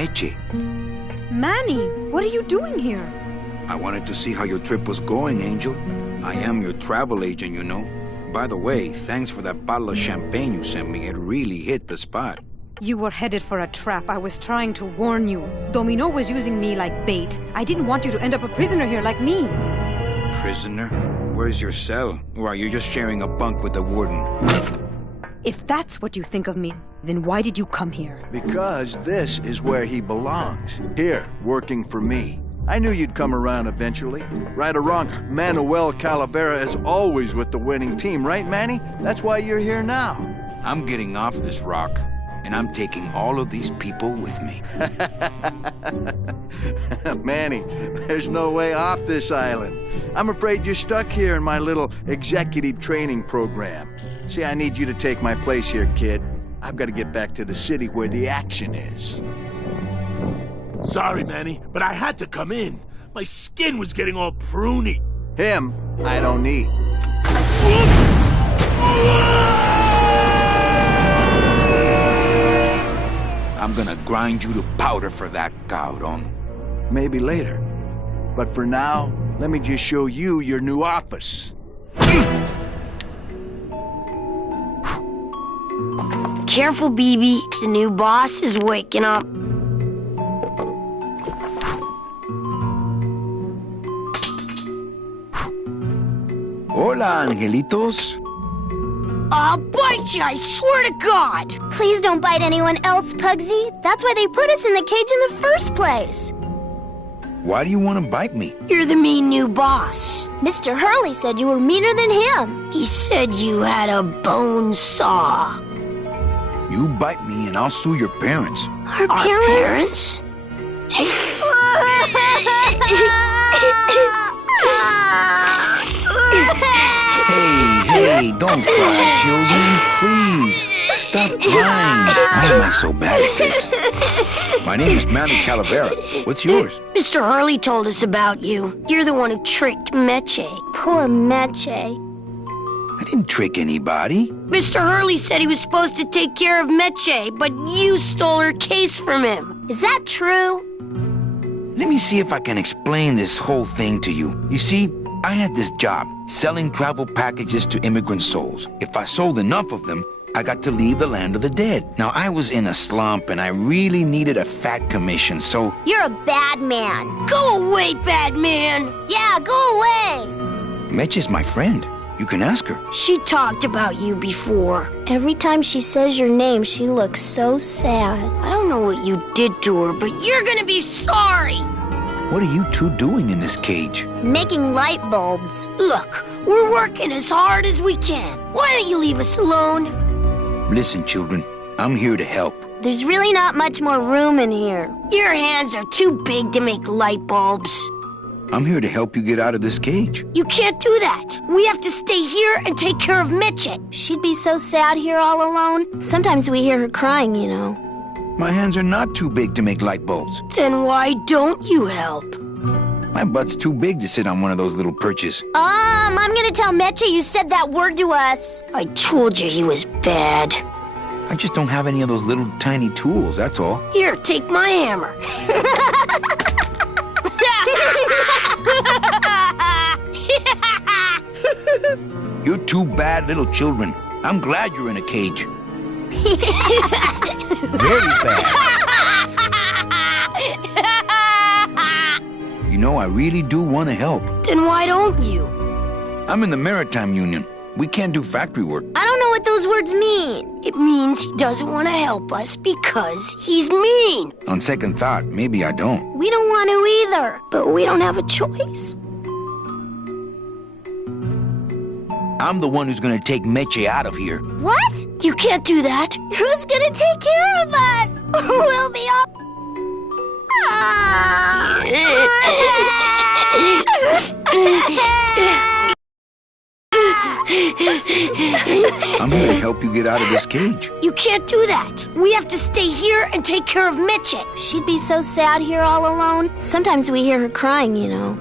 Meche. Manny, what are you doing here? I wanted to see how your trip was going, Angel. I am your travel agent, you know. By the way, thanks for that bottle of champagne you sent me. It really hit the spot. You were headed for a trap. I was trying to warn you. Domino was using me like bait. I didn't want you to end up a prisoner here like me. Prisoner? Where's your cell? Or are you just sharing a bunk with the warden? If that's what you think of me, then why did you come here? Because this is where he belongs. Here, working for me. I knew you'd come around eventually. Right or wrong, Manuel Calavera is always with the winning team, right, Manny? That's why you're here now. I'm getting off this rock, and I'm taking all of these people with me. Manny, there's no way off this island. I'm afraid you're stuck here in my little executive training program. See, I need you to take my place here, kid. I've got to get back to the city where the action is. Sorry, Manny, but I had to come in. My skin was getting all pruny. Him, I don't need. I'm gonna grind you to powder for that, cabrón. Maybe later. But for now, let me just show you your new office. Careful, BB. The new boss is waking up. Hola, angelitos. I'll bite you, I swear to God! Please don't bite anyone else, Pugsy. That's why they put us in the cage in the first place. Why do you want to bite me? You're the mean new boss. Mr. Hurley said you were meaner than him. He said you had a bone saw. You bite me and I'll sue your parents. Our parents? Hey, don't cry, children. Please, stop crying. Why am I so bad at this? My name is Manny Calavera. What's yours? Mr. Hurley told us about you. You're the one who tricked Meche. Poor Meche. I didn't trick anybody. Mr. Hurley said he was supposed to take care of Meche, but you stole her case from him. Is that true? Let me see if I can explain this whole thing to you. You see, I had this job, selling travel packages to immigrant souls. If I sold enough of them, I got to leave the land of the dead. Now, I was in a slump, and I really needed a fat commission, so... You're a bad man. Go away, bad man! Yeah, go away! Meche's my friend. You can ask her. She talked about you before. Every time she says your name, she looks so sad. I don't know what you did to her, but you're gonna be sorry! What are you two doing in this cage? Making light bulbs. Look, we're working as hard as we can. Why don't you leave us alone? Listen, children, I'm here to help. There's really not much more room in here. Your hands are too big to make light bulbs. I'm here to help you get out of this cage. You can't do that. We have to stay here and take care of Meche. She'd be so sad here all alone. Sometimes we hear her crying, you know. My hands are not too big to make light bulbs. Then why don't you help? My butt's too big to sit on one of those little perches. I'm gonna tell Meche you said that word to us. I told you he was bad. I just don't have any of those little tiny tools, that's all. Here, take my hammer. You're two bad little children. I'm glad you're in a cage. Very bad. You know, I really do want to help. Then why don't you? I'm in the Maritime Union. We can't do factory work. I don't know what those words mean. It means he doesn't want to help us because he's mean. On second thought, maybe I don't. We don't want to either, but we don't have a choice. I'm the one who's gonna take Meche out of here. What? You can't do that. Who's gonna take care of us? We'll be all... I'm here to help you get out of this cage. You can't do that. We have to stay here and take care of Meche. She'd be so sad here all alone. Sometimes we hear her crying, you know.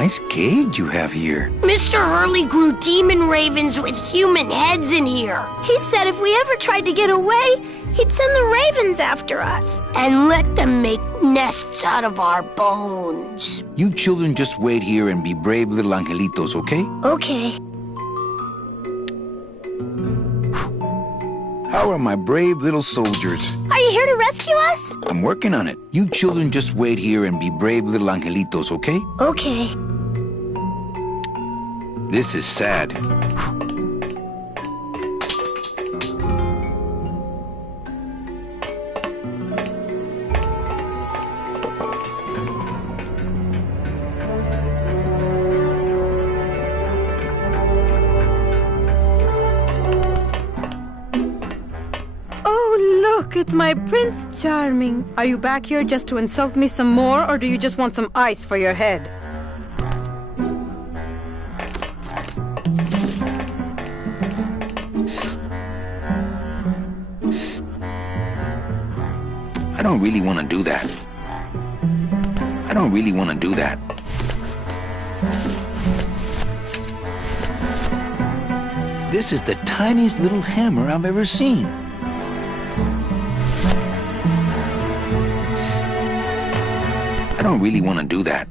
nice cage you have here. Mr. Hurley grew demon ravens with human heads in here. He said if we ever tried to get away, he'd send the ravens after us. And let them make nests out of our bones. You children just wait here and be brave little angelitos, okay? Okay. How are my brave little soldiers? Are you here to rescue us? I'm working on it. You children just wait here and be brave little angelitos, okay? Okay. This is sad. Look, it's my Prince Charming. Are you back here just to insult me some more, or do you just want some ice for your head? I don't really want to do that. I don't really want to do that. This is the tiniest little hammer I've ever seen. I don't really want to do that.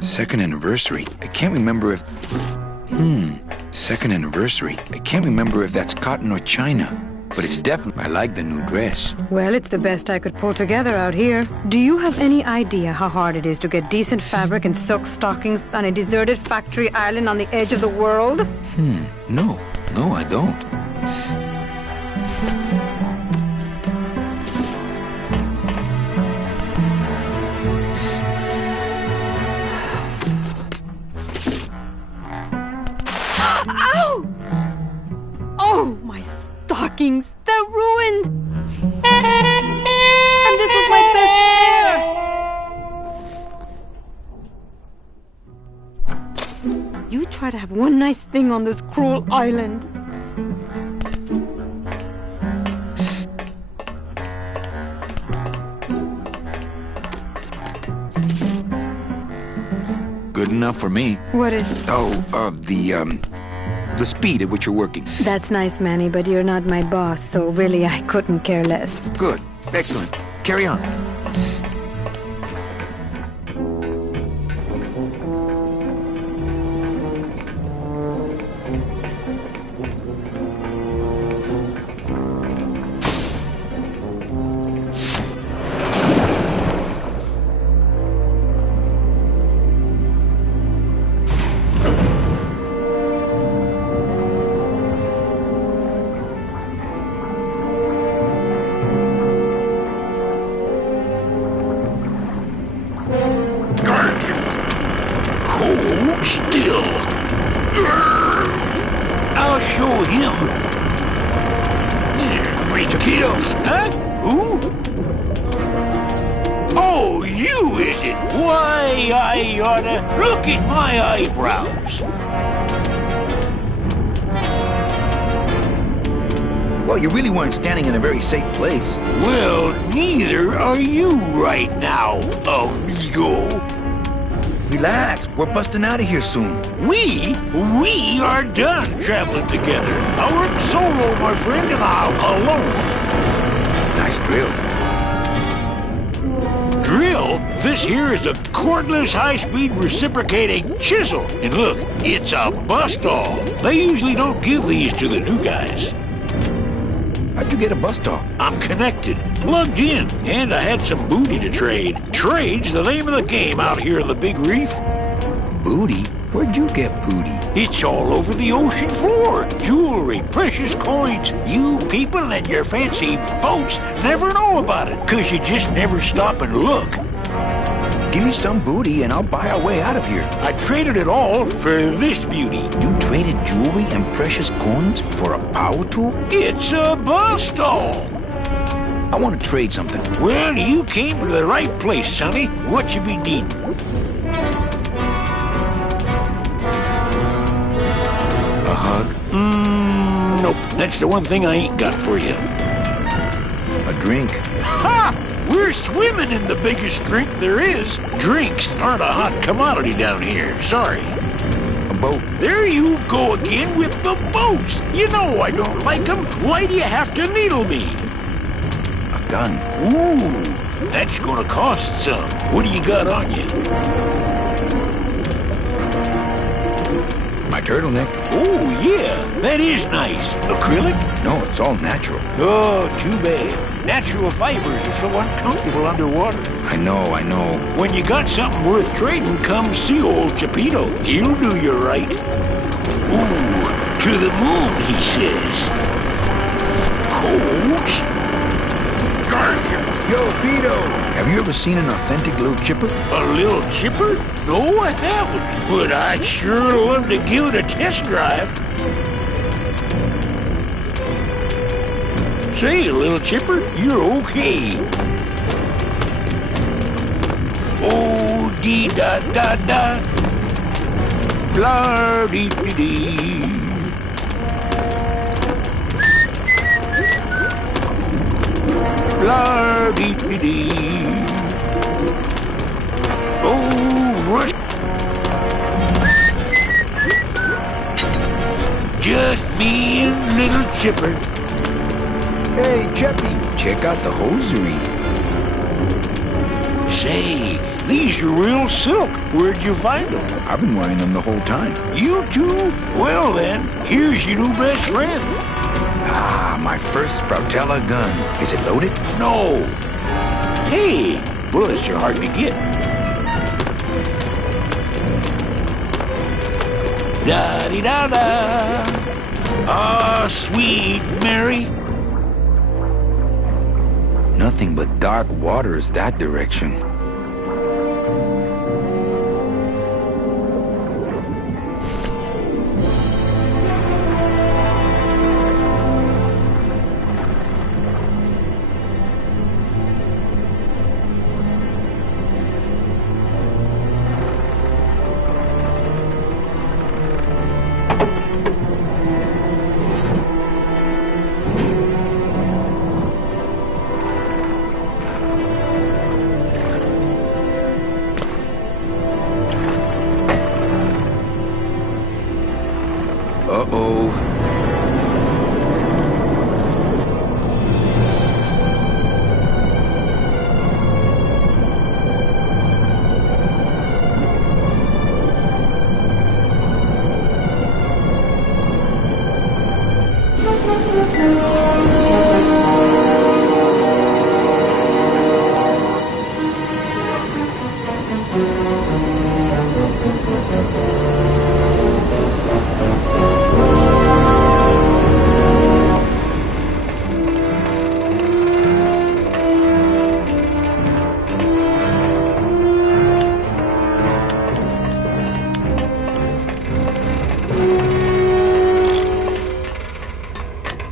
Second anniversary. I can't remember if... Second anniversary. I can't remember if that's cotton or china. But it's definitely... I like the new dress. Well, it's the best I could pull together out here. Do you have any idea how hard it is to get decent fabric and silk stockings on a deserted factory island on the edge of the world? No, I don't. Ow! Oh, my stockings! They're ruined! And this was my best pair! You try to have one nice thing on this cruel island. Good enough for me. What is... The speed at which you're working. That's nice, Manny, but you're not my boss, so really I couldn't care less. Good. Excellent. Carry on. Hold still. I'll show him. Taquitos! Huh? Who? Oh, you, is it? Why, I oughta look at my eyebrows. Well, you really weren't standing in a very safe place. Well, neither are you right now, amigo. Relax. We're busting out of here soon. We are done traveling together. I work solo, my friend, and I'm alone. Nice drill. Drill? This here is a cordless, high-speed reciprocating chisel. And look, it's a bust-all. They usually don't give these to the new guys. How'd you get a bust-off? I'm connected, plugged in, and I had some booty to trade. Trade's the name of the game out here in the Big Reef. Booty? Where'd you get booty? It's all over the ocean floor. Jewelry, precious coins. You people and your fancy boats never know about it, 'cause you just never stop and look. Give me some booty and I'll buy our way out of here. I traded it all for this beauty. You traded jewelry and precious coins for a power tool? It's a bus stall. I want to trade something. Well, you came to the right place, Sonny. What you be needing? A hug? Nope. That's the one thing I ain't got for you. A drink? Ha! We're swimming in the biggest drink there is. Drinks aren't a hot commodity down here. Sorry. A boat? There you go again with the boats. You know I don't like them. Why do you have to needle me? A gun? Ooh, that's gonna cost some. What do you got on you? My turtleneck? Oh, yeah, that is nice. Acrylic? No, it's all natural. Oh, too bad. Natural fibers are so uncomfortable underwater. I know. When you got something worth trading, come see old Chapito. He'll do you right. Ooh, to the moon, he says. Coach? Gargan. Yo, Vito! Have you ever seen an authentic little chipper? A little chipper? No, I haven't. But I'd sure love to give it a test drive. Say, little chipper, you're okay. Oh, dee da da da. Blah dee dee dee. Blah dee dee dee. Oh, rush. Just me and little chipper. Hey, Cheppy, check out the hosiery. Say, these are real silk. Where'd you find them? I've been wearing them the whole time. You too? Well then, here's your new best friend. Ah, my first Sproutella gun. Is it loaded? No. Hey, bullets are hard to get. Da-dee-da-da. Ah, sweet Mary. Nothing but dark waters that direction. Uh-oh.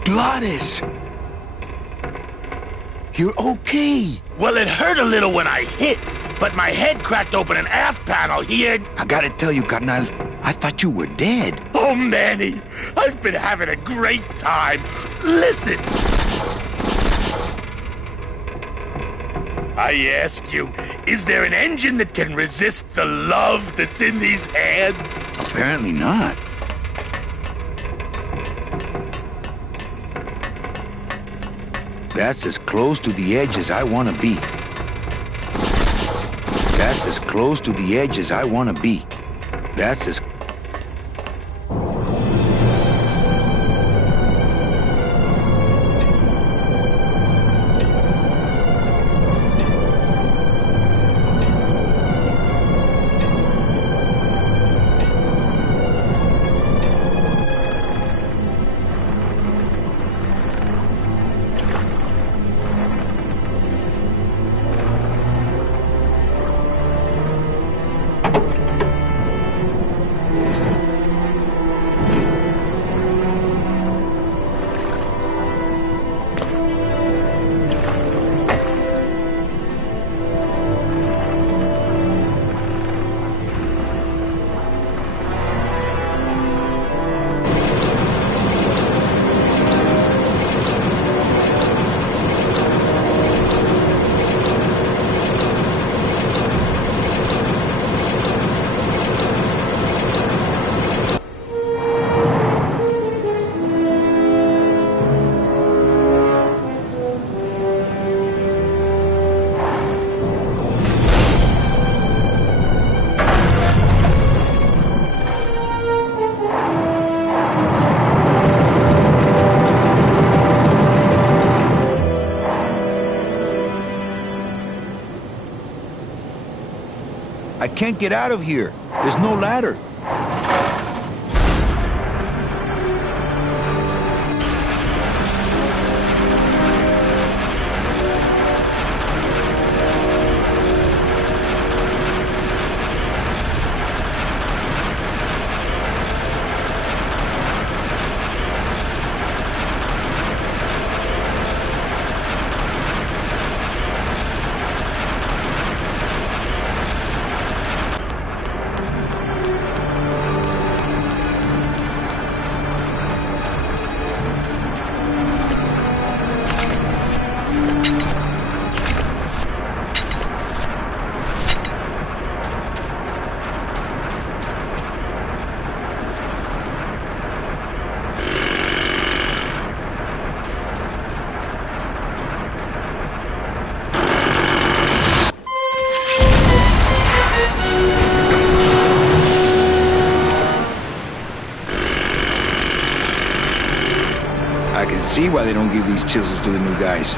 Gladys! You're okay. Well, it hurt a little when I hit, but my head cracked open an aft panel here. I gotta tell you, carnal, I thought you were dead. Oh, Manny, I've been having a great time. Listen. I ask you, is there an engine that can resist the love that's in these hands? Apparently not. That's as close to the edge as I want to be. That's as close to the edge as I want to be. That's as... I can't get out of here. There's no ladder. I can see why they don't give these chisels to the new guys.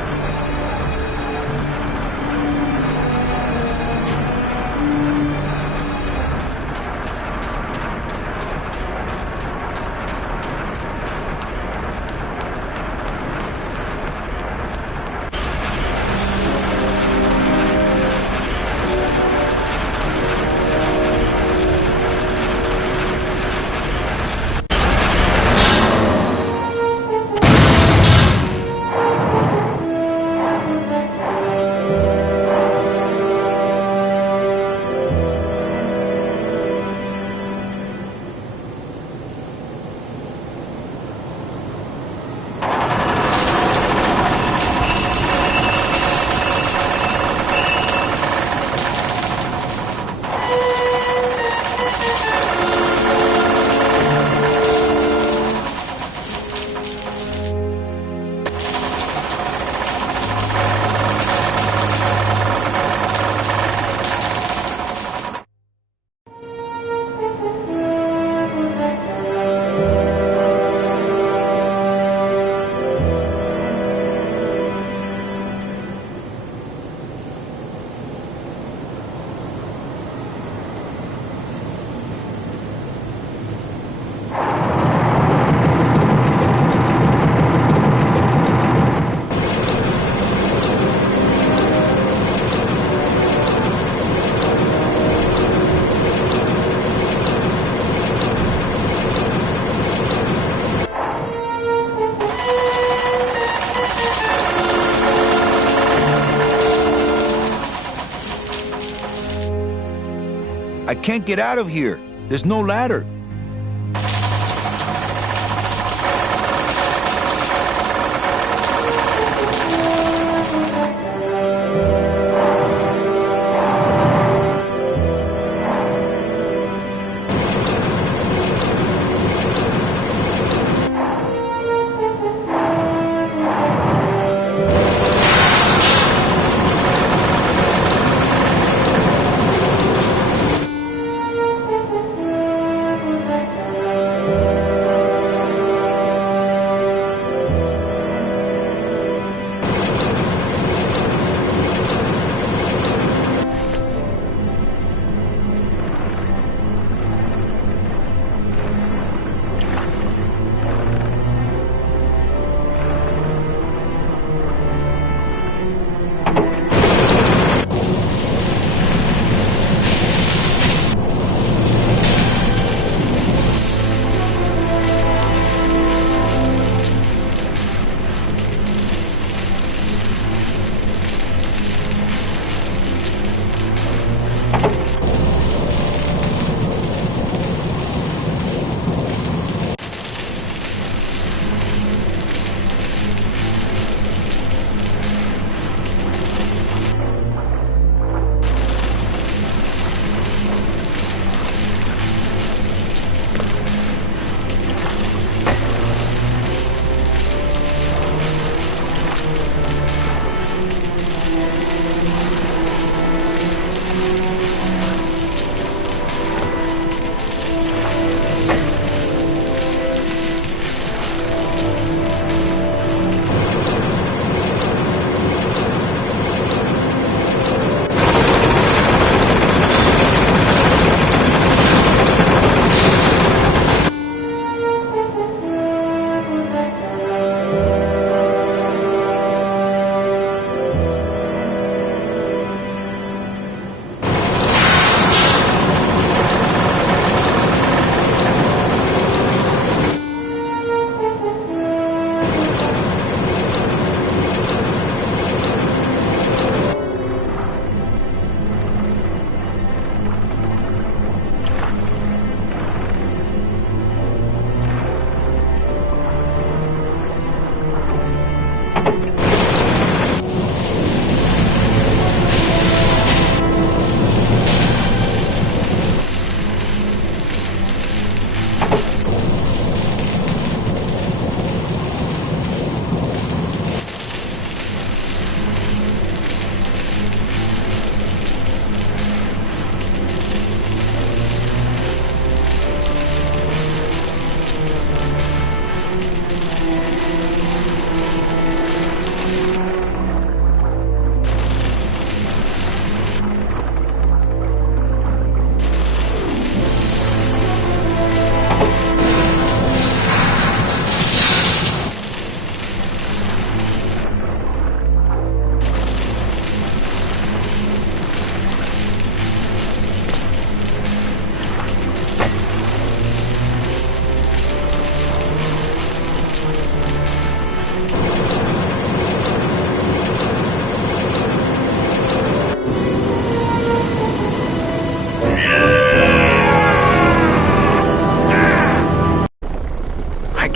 I can't get out of here. There's no ladder.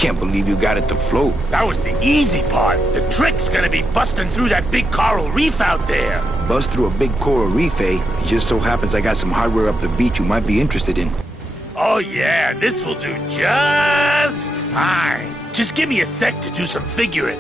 Can't believe you got it to float. That was the easy part. The trick's gonna be busting through that big coral reef out there. Bust through a big coral reef, eh? It just so happens I got some hardware up the beach you might be interested in. Oh yeah, this will do just fine. Just give me a sec to do some figuring.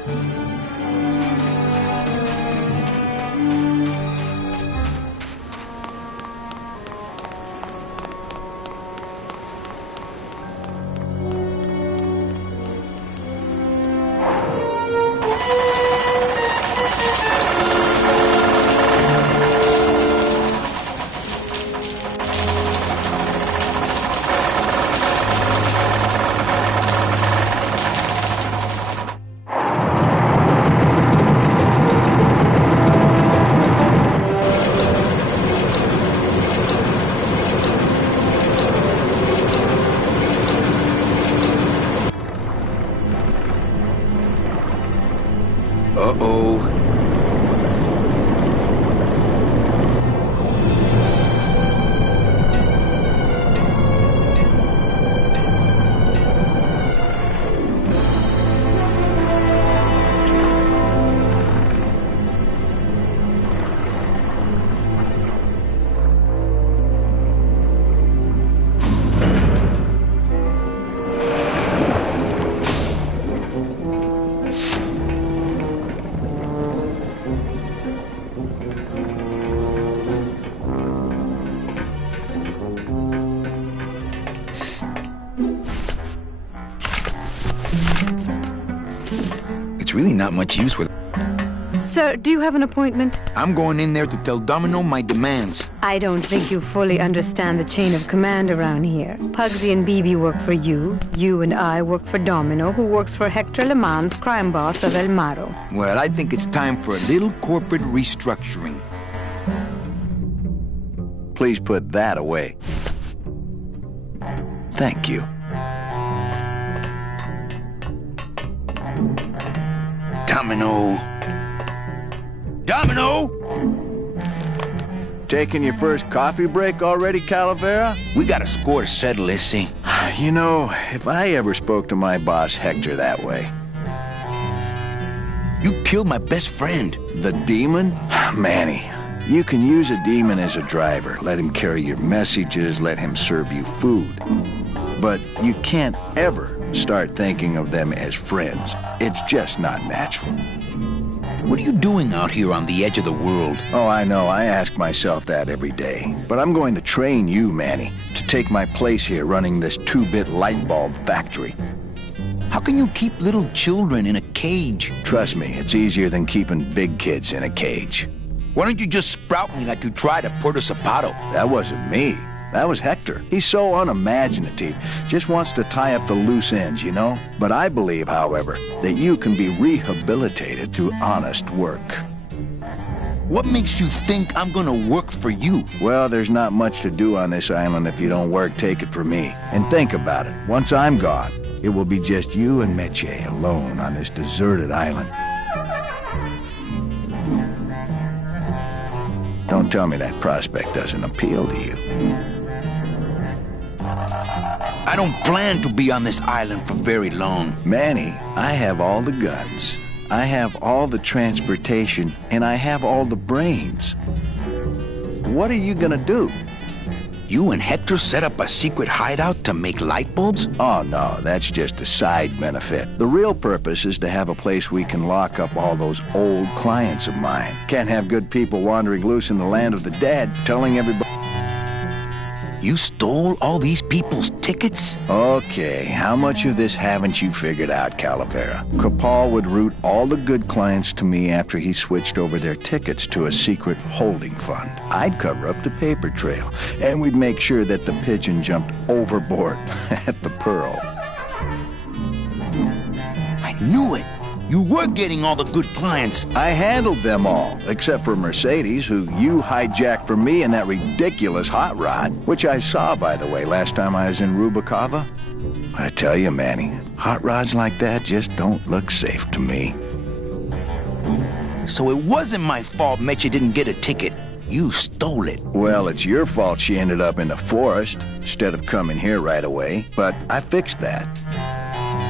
Uh-oh. It's really not much use with... Sir, do you have an appointment? I'm going in there to tell Domino my demands. I don't think you fully understand the chain of command around here. Pugsy and BB work for you. You and I work for Domino, who works for Hector Le Mans, crime boss of El Maro. Well, I think it's time for a little corporate restructuring. Please put that away. Thank you. Domino. Domino! Taking your first coffee break already, Calavera? We got a score to settle, Issy. You know, if I ever spoke to my boss Hector that way. You killed my best friend. The demon? Manny, you can use a demon as a driver. Let him carry your messages, let him serve you food. But you can't ever start thinking of them as friends. It's just not natural. What are you doing out here on the edge of the world? Oh, I know. I ask myself that every day. But I'm going to train you, Manny, to take my place here running this 2-bit light bulb factory. How can you keep little children in a cage? Trust me, it's easier than keeping big kids in a cage. Why don't you just sprout me like you tried at Puerto Zapato? That wasn't me. That was Hector. He's so unimaginative, just wants to tie up the loose ends, you know? But I believe, however, that you can be rehabilitated through honest work. What makes you think I'm gonna work for you? Well, there's not much to do on this island if you don't work, take it from me. And think about it. Once I'm gone, it will be just you and Meche alone on this deserted island. Don't tell me that prospect doesn't appeal to you. I don't plan to be on this island for very long. Manny, I have all the guns. I have all the transportation, and I have all the brains. What are you gonna do? You and Hector set up a secret hideout to make light bulbs? Oh, no, that's just a side benefit. The real purpose is to have a place we can lock up all those old clients of mine. Can't have good people wandering loose in the land of the dead, telling everybody... You stole all these people's tickets? Okay, how much of this haven't you figured out, Calavera? Capal would route all the good clients to me after he switched over their tickets to a secret holding fund. I'd cover up the paper trail, and we'd make sure that the pigeon jumped overboard at the Pearl. I knew it! You were getting all the good clients. I handled them all, except for Mercedes, who you hijacked from me in that ridiculous hot rod, which I saw, by the way, last time I was in Rubacava. I tell you, Manny, hot rods like that just don't look safe to me. So it wasn't my fault Meche didn't get a ticket. You stole it. Well, it's your fault she ended up in the forest instead of coming here right away, but I fixed that.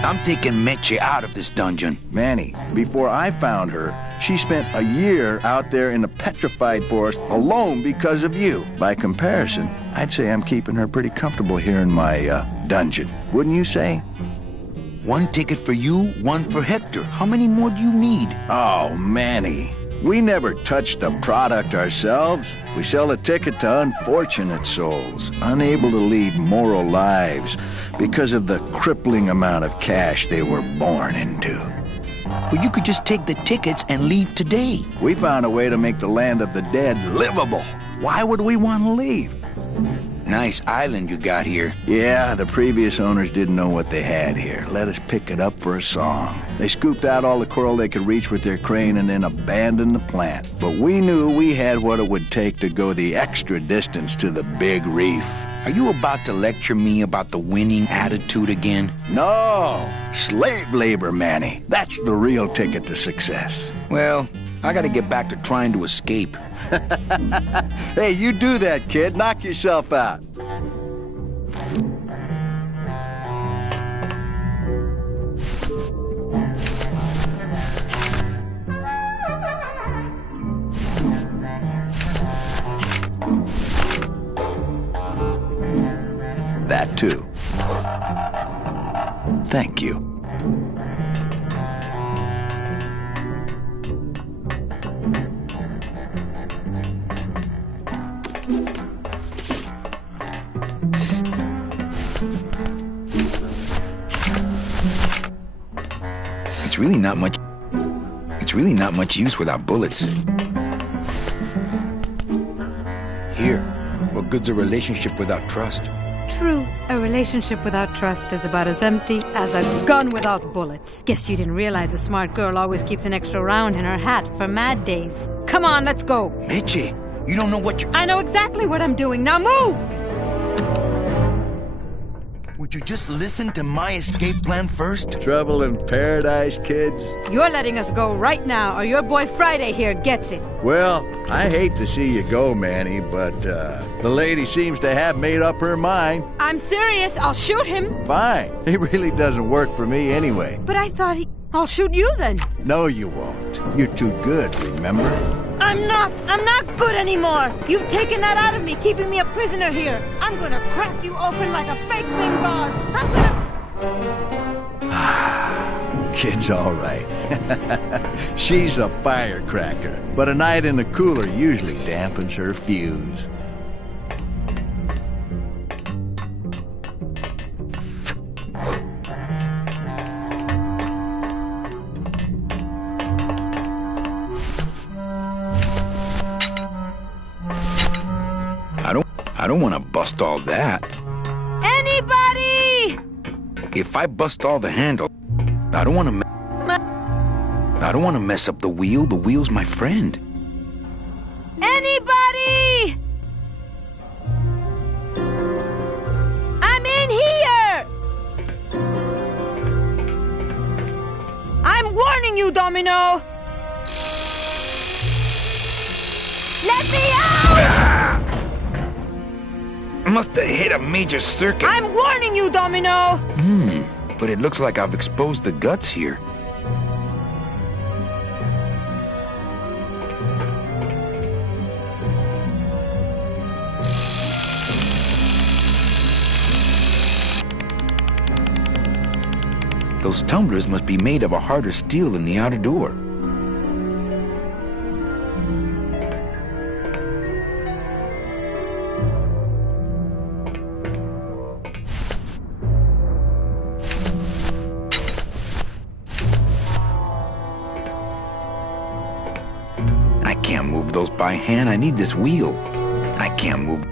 I'm taking Meche out of this dungeon. Manny, before I found her, she spent a year out there in the petrified forest alone because of you. By comparison, I'd say I'm keeping her pretty comfortable here in my dungeon. Wouldn't you say? One ticket for you, one for Hector. How many more do you need? Oh, Manny. We never touch the product ourselves. We sell a ticket to unfortunate souls, unable to lead moral lives because of the crippling amount of cash they were born into. Well, you could just take the tickets and leave today. We found a way to make the land of the dead livable. Why would we want to leave? Nice island you got here. Yeah, the previous owners didn't know what they had here. Let us pick it up for a song. They scooped out all the coral they could reach with their crane and then abandoned the plant. But we knew we had what it would take to go the extra distance to the big reef. Are you about to lecture me about the winning attitude again? No! Slave labor, Manny. That's the real ticket to success. Well, I gotta get back to trying to escape. Hey, you do that, kid. Knock yourself out. That too. Thank you. It's really not much use without bullets. Here, what good's a relationship without trust? True, a relationship without trust is about as empty as a gun without bullets. Guess you didn't realize a smart girl always keeps an extra round in her hat for mad days. Come on, let's go. Meche, you don't know what you're... I know exactly what I'm doing. Now move! Would you just listen to my escape plan first? Trouble in paradise, kids? You're letting us go right now, or your boy Friday here gets it. Well, I hate to see you go, Manny, but the lady seems to have made up her mind. I'm serious. I'll shoot him. Fine. It really doesn't work for me anyway. But I thought I'll shoot you then. No, you won't. You're too good, remember? I'm not good anymore. You've taken that out of me, keeping me a prisoner here. I'm gonna crack you open like a fake wing gauze. I'm gonna... Kid's all right. She's a firecracker, but a night in the cooler usually dampens her fuse. I don't want to bust all that. Anybody! If I bust all the handle, I don't want to mess up the wheel. The wheel's my friend. Anybody! I'm in here! I'm warning you, Domino! Let me out! Must have hit a major circuit. I'm warning you, Domino! But it looks like I've exposed the guts here. Those tumblers must be made of a harder steel than the outer door. I can't move those by hand. I need this wheel. I can't move.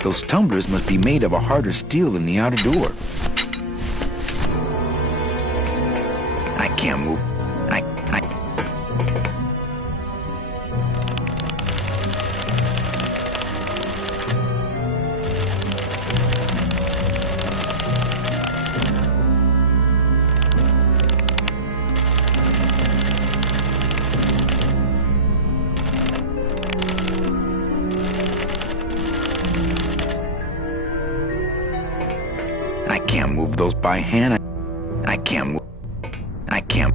Those tumblers must be made of a harder steel than the outer door. I can't move. I can't move those by hand. I can't move. I can't.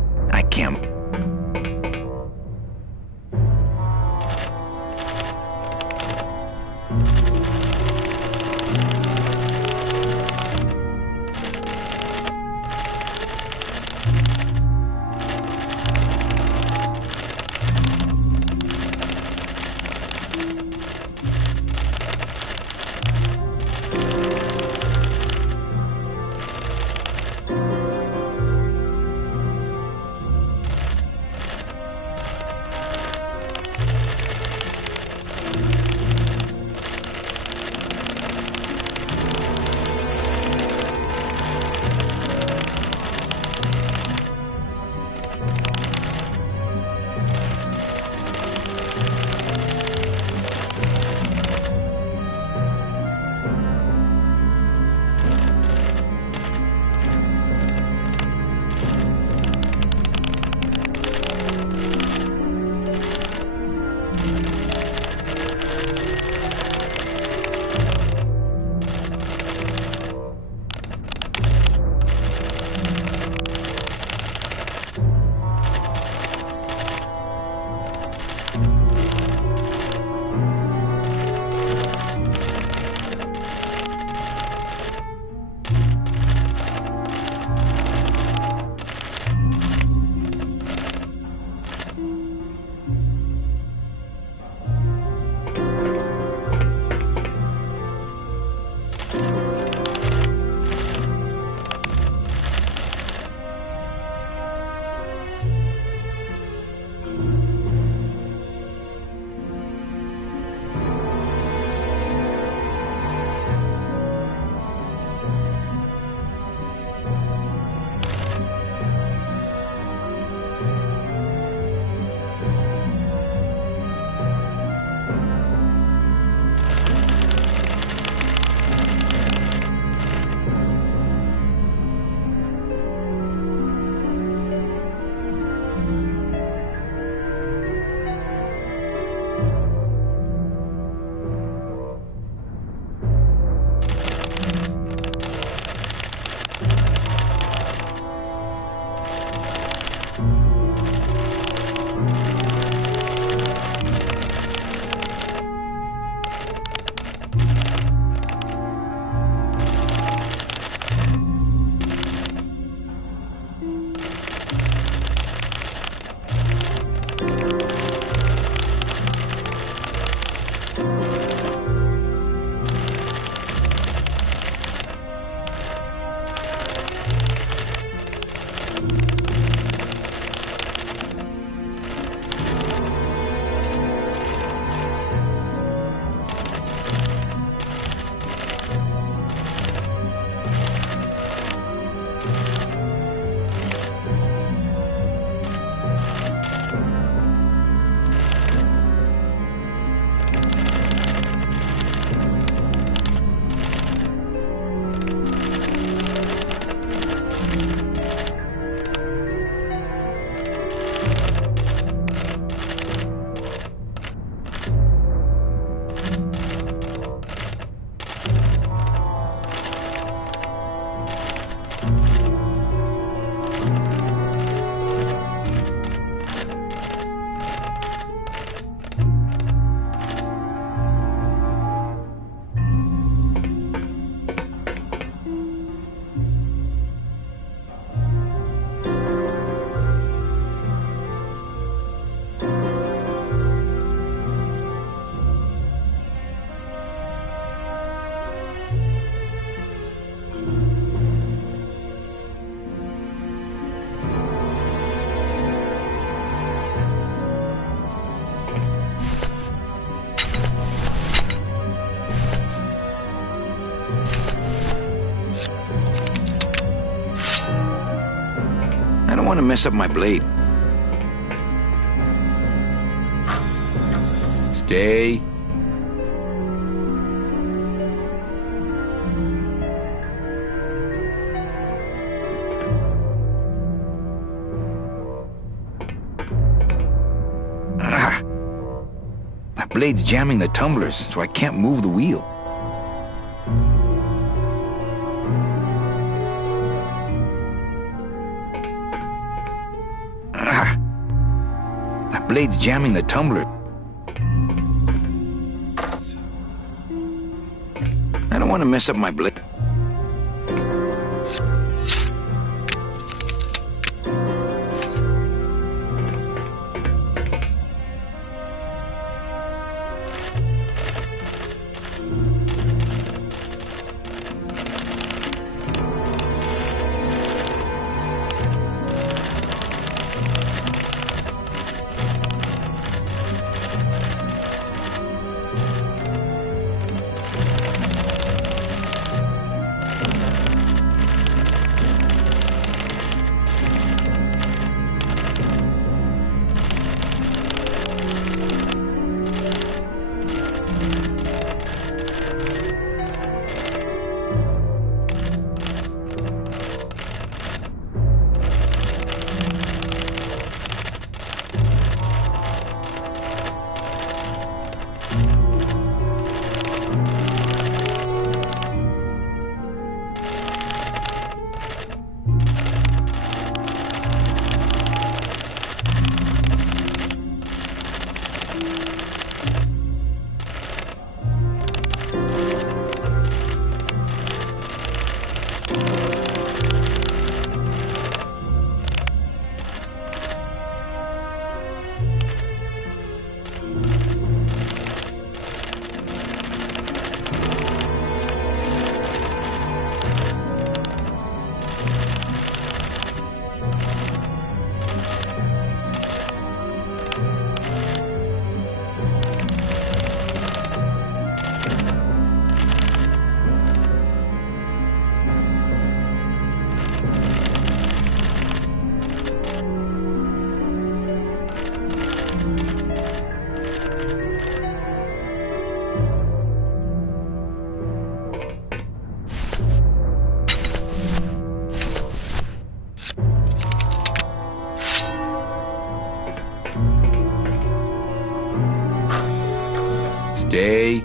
want to mess up my blade. Stay. My blade's jamming the tumblers, so I can't move the wheel. My blade's jamming the tumbler. I don't want to mess up my blade. Stay.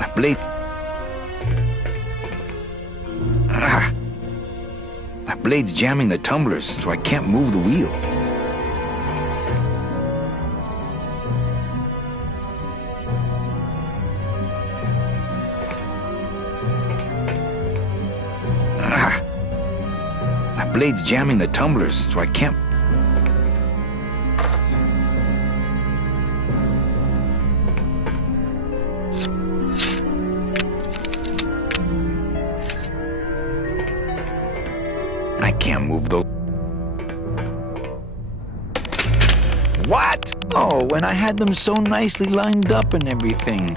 The blade. The blade's jamming the tumblers, so I can't move the wheel. The blade's jamming the tumblers, so I can't. I can't move those. What? Oh, and I had them so nicely lined up and everything.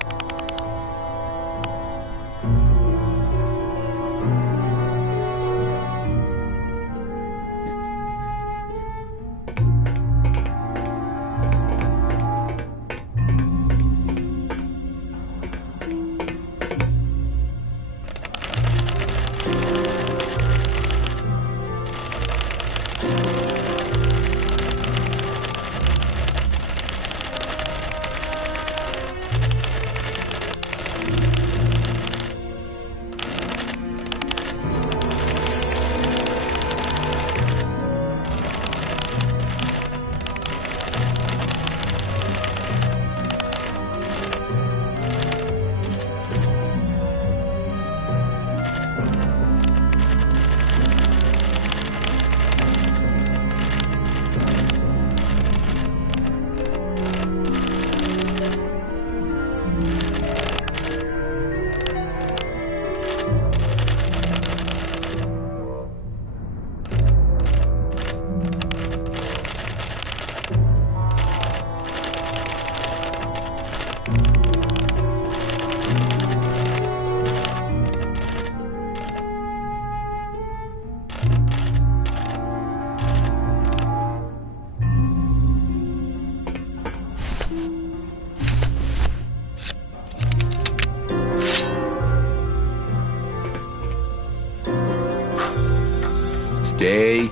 Stay.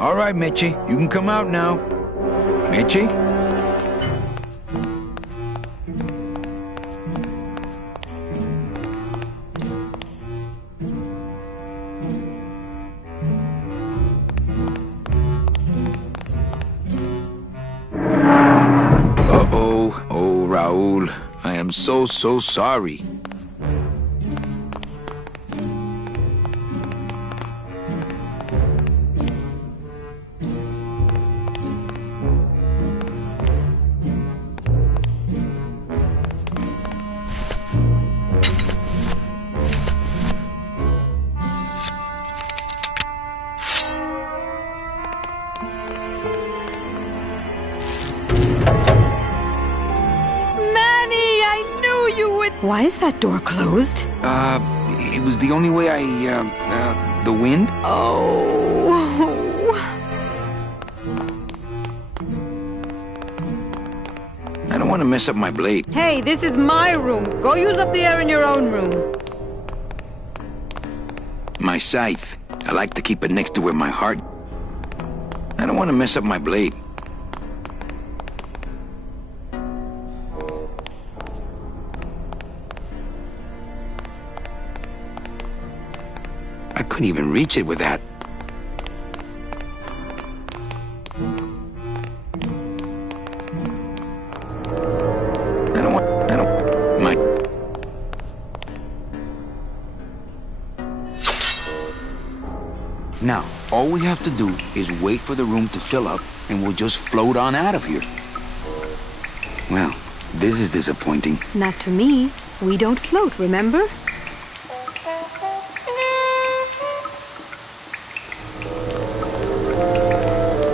All right, Mitchie, you can come out now. Mitchie? Uh-oh. Oh, Raul, I am so sorry. Why is that door closed? It was the only way the wind? Oh. I don't want to mess up my blade. Hey, this is my room. Go use up the air in your own room. My scythe. I like to keep it next to where my heart... I don't want to mess up my blade. I couldn't even reach it with that. Now, all we have to do is wait for the room to fill up, and we'll just float on out of here. Well, this is disappointing. Not to me. We don't float, remember?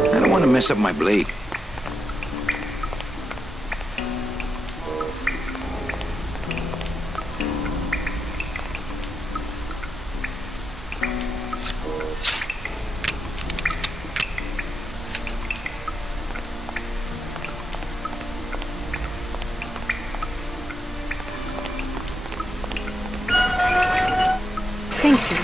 I don't want to mess up my blade. Thank you.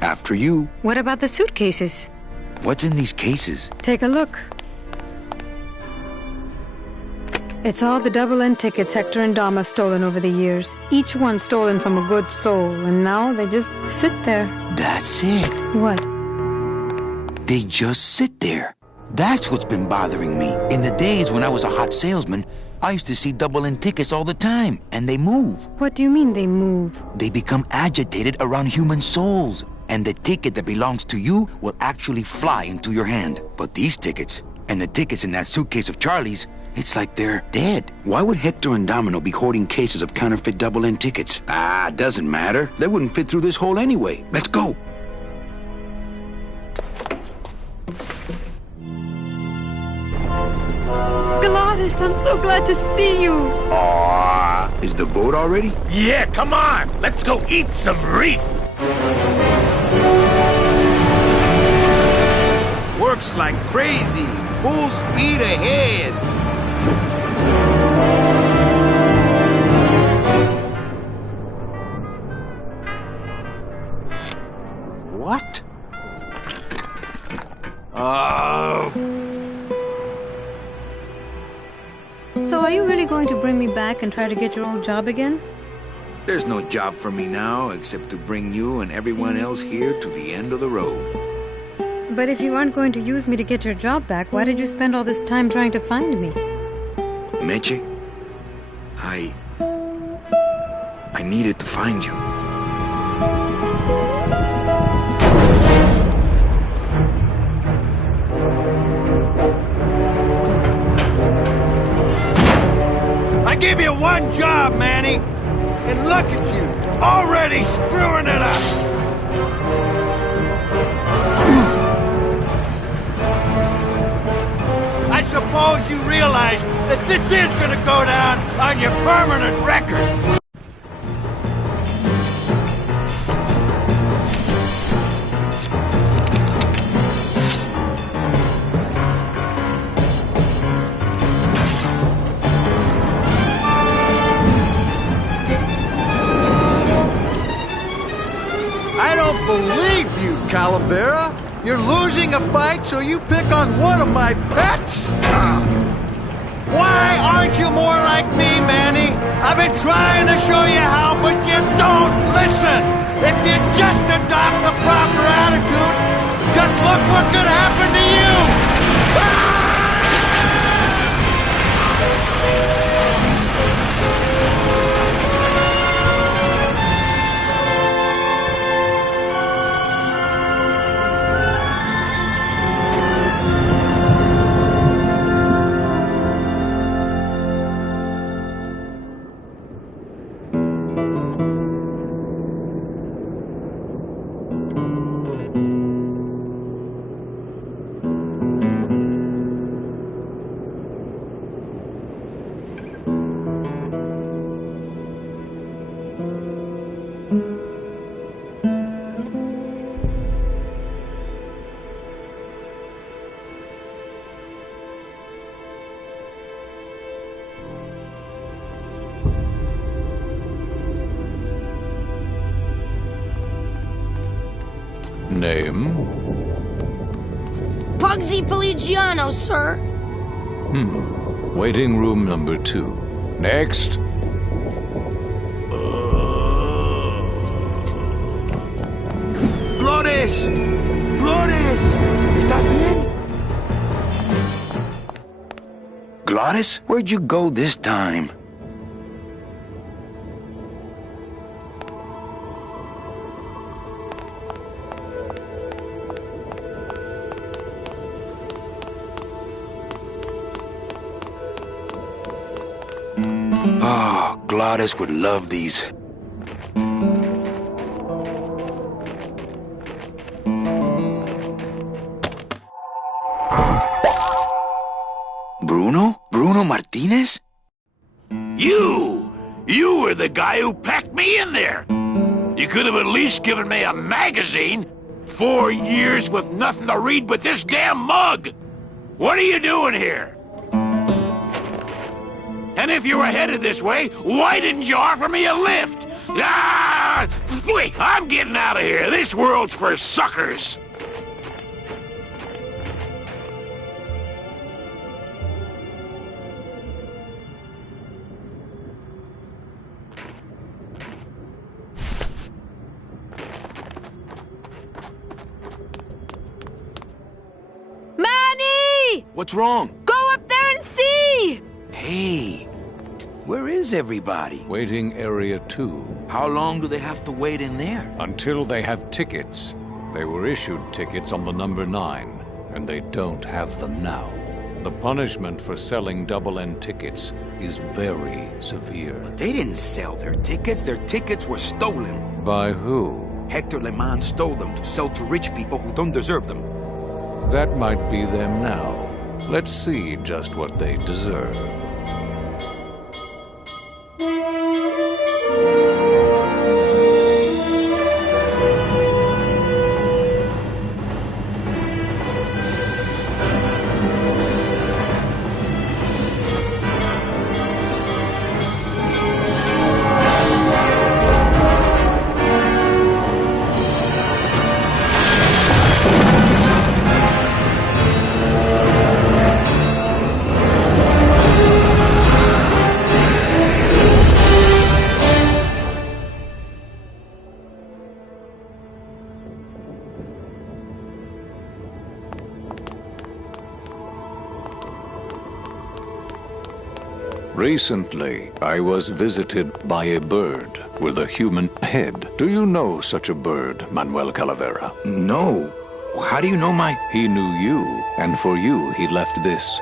After you. What about the suitcases? What's in these cases? Take a look. It's all the double-end tickets Hector and Dom have stolen over the years. Each one stolen from a good soul, and now they just sit there. That's it. What? They just sit there. That's what's been bothering me. In the days when I was a hot salesman, I used to see double-end tickets all the time, and they move. What do you mean they move? They become agitated around human souls, and the ticket that belongs to you will actually fly into your hand. But these tickets, and the tickets in that suitcase of Charlie's, it's like they're dead. Why would Hector and Domino be hoarding cases of counterfeit double-end tickets? Doesn't matter. They wouldn't fit through this hole anyway. Let's go. Gladys, I'm so glad to see you. Aww. Is the boat already? Yeah, come on. Let's go eat some reef. Works like crazy. Full speed ahead. What? Oh. So are you really going to bring me back and try to get your old job again? There's no job for me now except to bring you and everyone else here to the end of the road. But if you aren't going to use me to get your job back, why did you spend all this time trying to find me? Meche, I needed to find you. I gave you one job, Manny. And look at you, already screwing it up. I suppose you realize that this is gonna go down on your permanent record. I don't believe you, Calavera. You're losing a fight, so you pick on one of my pets? Why aren't you more like me, Manny? I've been trying to show you how, but you don't listen. If you just adopt the proper attitude, just look what could happen to you. Name? Pugsy Pelagiano, sir. Waiting room number 2. Next. ¡Flores! ¡Flores! ¿Estás bien? Glottis, where'd you go this time? Oh, Glottis would love these. Bruno? Bruno Martinez? You were the guy who packed me in there. You could have at least given me a magazine. 4 years with nothing to read but this damn mug. What are you doing here? And if you were headed this way, why didn't you offer me a lift? Ah! Wait, I'm getting out of here. This world's for suckers. Manny! What's wrong? Go up there and see! Hey, where is everybody? Waiting area 2. How long do they have to wait in there? Until they have tickets. They were issued tickets on the number 9, and they don't have them now. The punishment for selling double-end tickets is very severe. They didn't sell their tickets. Their tickets were stolen. By who? Hector Le Mans stole them to sell to rich people who don't deserve them. That might be them now. Let's see just what they deserve. Recently, I was visited by a bird with a human head. Do you know such a bird, Manuel Calavera? No. How do you know my... He knew you, and for you he left this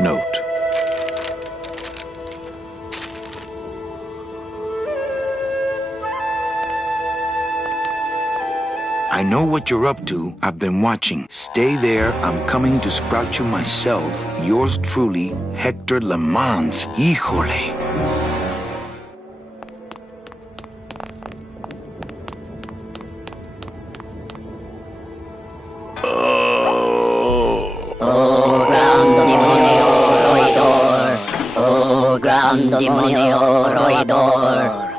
note. I know what you're up to. I've been watching. Stay there. I'm coming to sprout you myself. Yours truly, Hector Le Mans. Híjole. Demonio Roidor.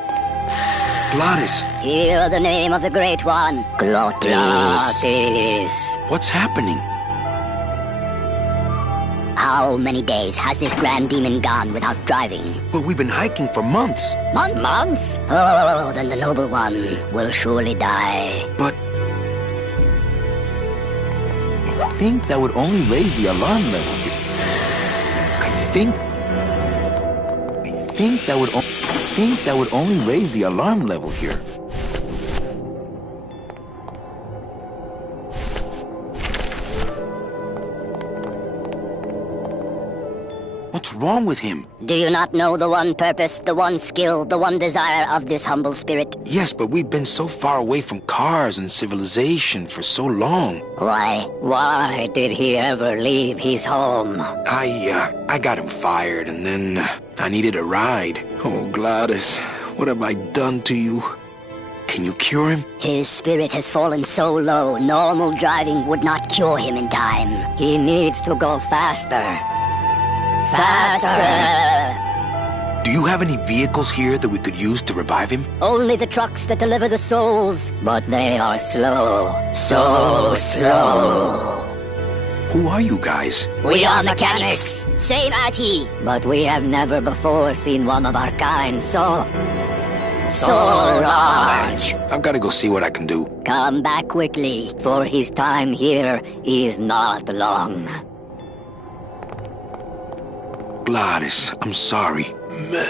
Glottis. Hear the name of the Great One. Glottis. What's happening? How many days has this grand demon gone without driving? But we've been hiking for months. Months? Months? Oh, then the noble one will surely die. But... I think that would only raise the alarm level here. I think that would only raise the alarm level here. What's wrong with him? Do you not know the one purpose, the one skill, the one desire of this humble spirit? Yes, but we've been so far away from cars and civilization for so long. Why did he ever leave his home? I got him fired, and then I needed a ride. Oh, Gladys, what have I done to you? Can you cure him? His spirit has fallen so low, normal driving would not cure him in time. He needs to go faster. Faster! Do you have any vehicles here that we could use to revive him? Only the trucks that deliver the souls, but they are slow. So slow. Who are you guys? We are mechanics, same as he. But we have never before seen one of our kind so large. I've got to go see what I can do. Come back quickly, for his time here is not long. Gladys, I'm sorry. Manny!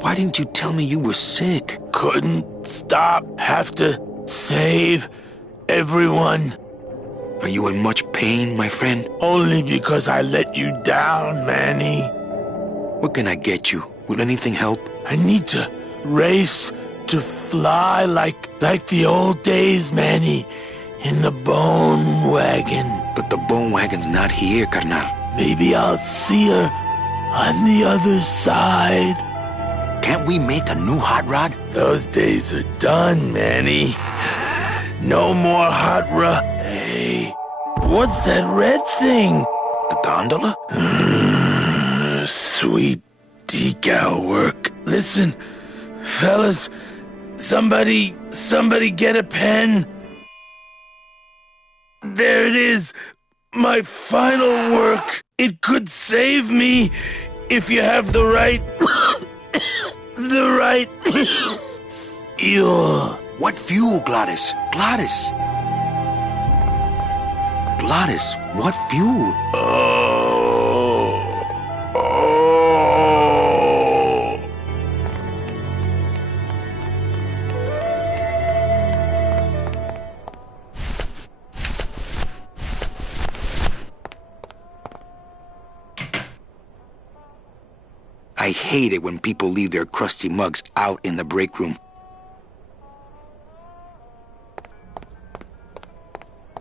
Why didn't you tell me you were sick? Couldn't stop. Have to save everyone. Are you in much pain, my friend? Only because I let you down, Manny. What can I get you? Will anything help? I need to race to fly like the old days, Manny. In the bone wagon. But the bone wagon's not here, carnal. Maybe I'll see her on the other side. Can't we make a new hot rod? Those days are done, Manny. No more hot rod. Hey, what's that red thing? The gondola? Sweet decal work. Listen, fellas, somebody get a pen. There it is, my final work. It could save me if you have the right... fuel. What fuel, Gladys? Gladys, what fuel? I hate it when people leave their crusty mugs out in the break room.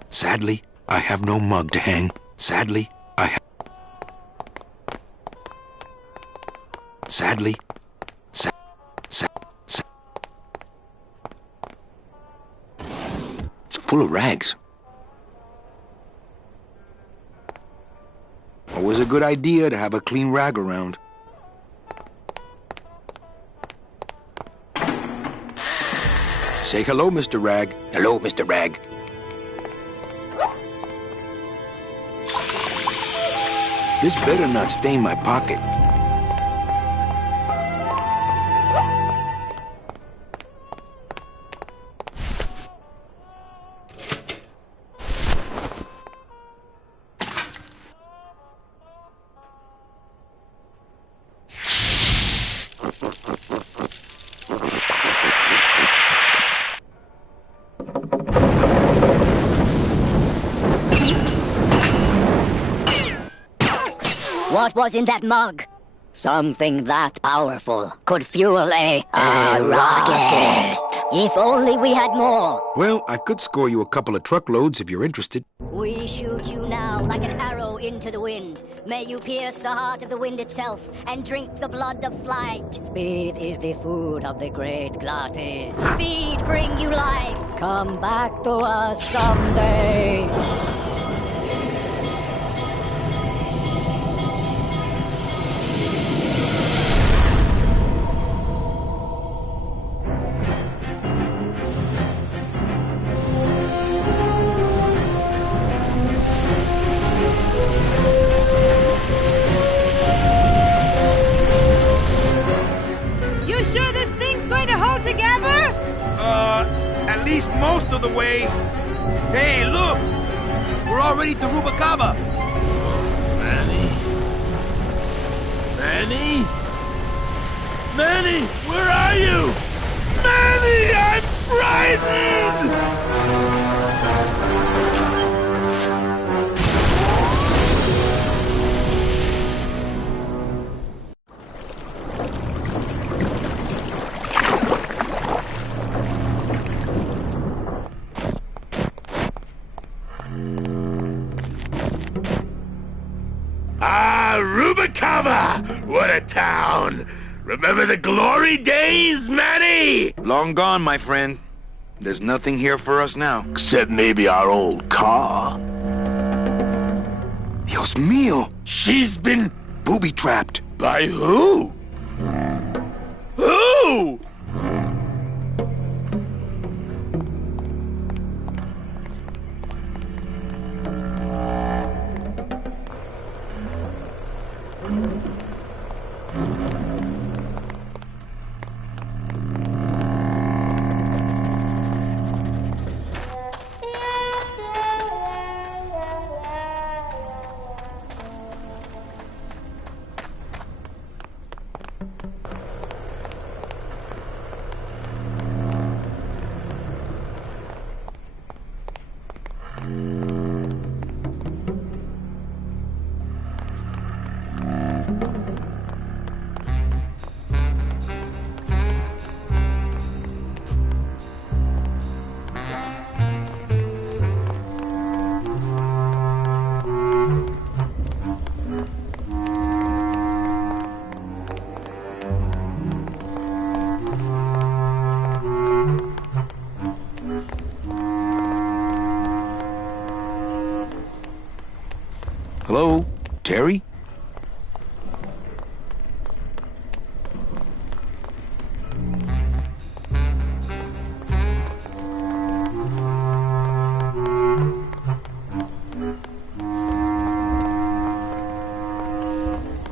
Sadly, I have no mug to hang. Sadly, it's full of rags. Always a good idea to have a clean rag around. Say hello, Mr. Rag. Hello, Mr. Rag. This better not stain my pocket. What was in that mug? Something that powerful could fuel a rocket. If only we had more. Well, I could score you a couple of truckloads if you're interested. We shoot you now like an arrow into the wind. May you pierce the heart of the wind itself and drink the blood of flight. Speed is the food of the great glottis. Speed bring you life. Come back to us someday. At least most of the way. Hey, look! We're already to Rubacava. Manny? Manny? Manny, where are you? Manny, I'm frightened! Rubacava! What a town! Remember the glory days, Manny? Long gone, my friend. There's nothing here for us now. Except maybe our old car. Dios mío! She's been booby-trapped. By who? Who? Hello? Terry?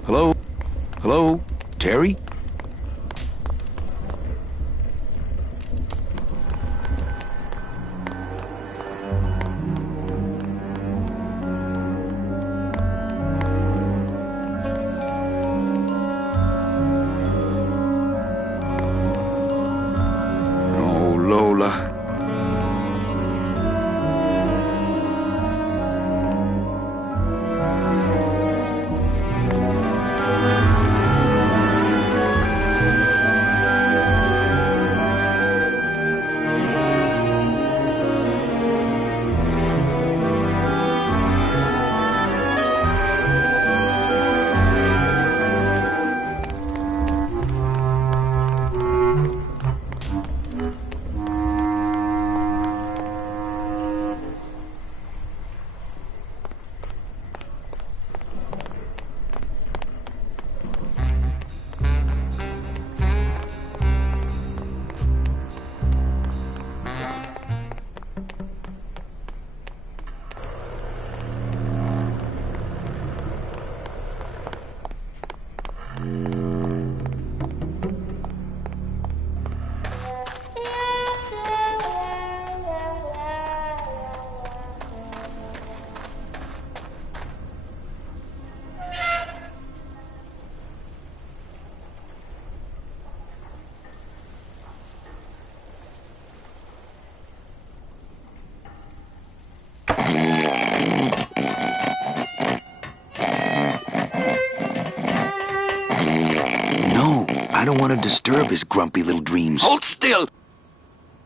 Hello? Hello? Terry? Lola. I don't want to disturb his grumpy little dreams. Hold still!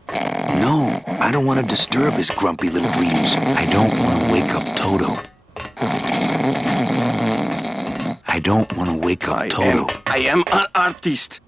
No, I don't want to disturb his grumpy little dreams. I don't want to wake up Toto. I don't want to wake up Toto. I am an artist.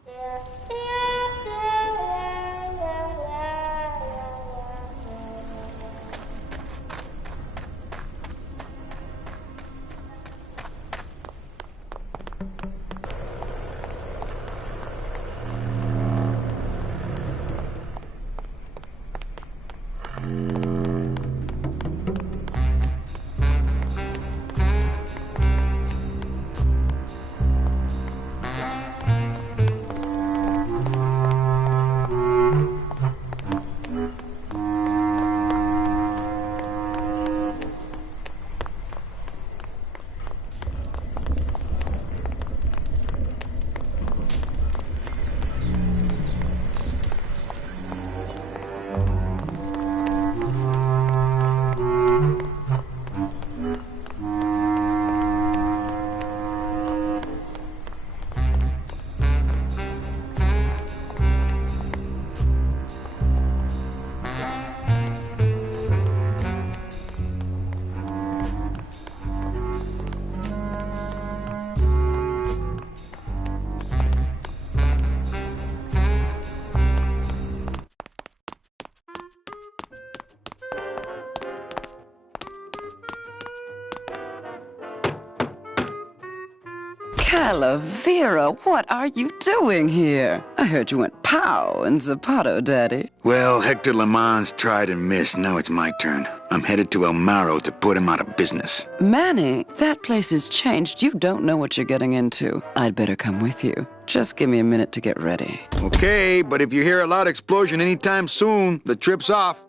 Calavera, what are you doing here? I heard you went pow in Zapato, Daddy. Well, Hector Lemans tried and missed. Now it's my turn. I'm headed to El Maro to put him out of business. Manny, that place has changed. You don't know what you're getting into. I'd better come with you. Just give me a minute to get ready. Okay, but if you hear a loud explosion anytime soon, the trip's off.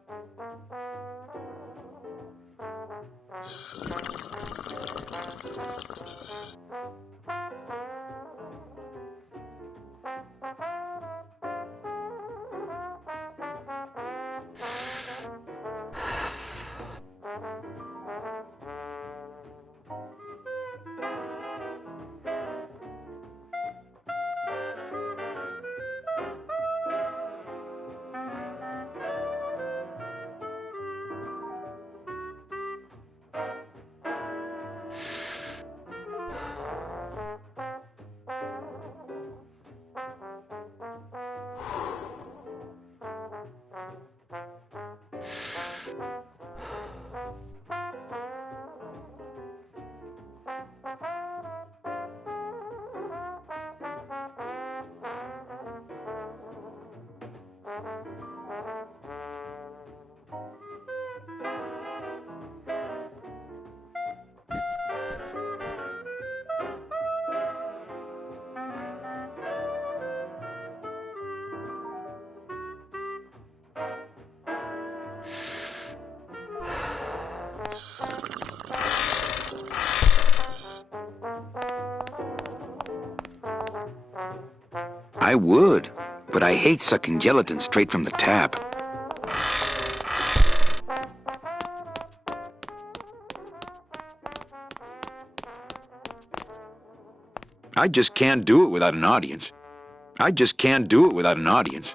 I would, but I hate sucking gelatin straight from the tap. I just can't do it without an audience. I just can't do it without an audience.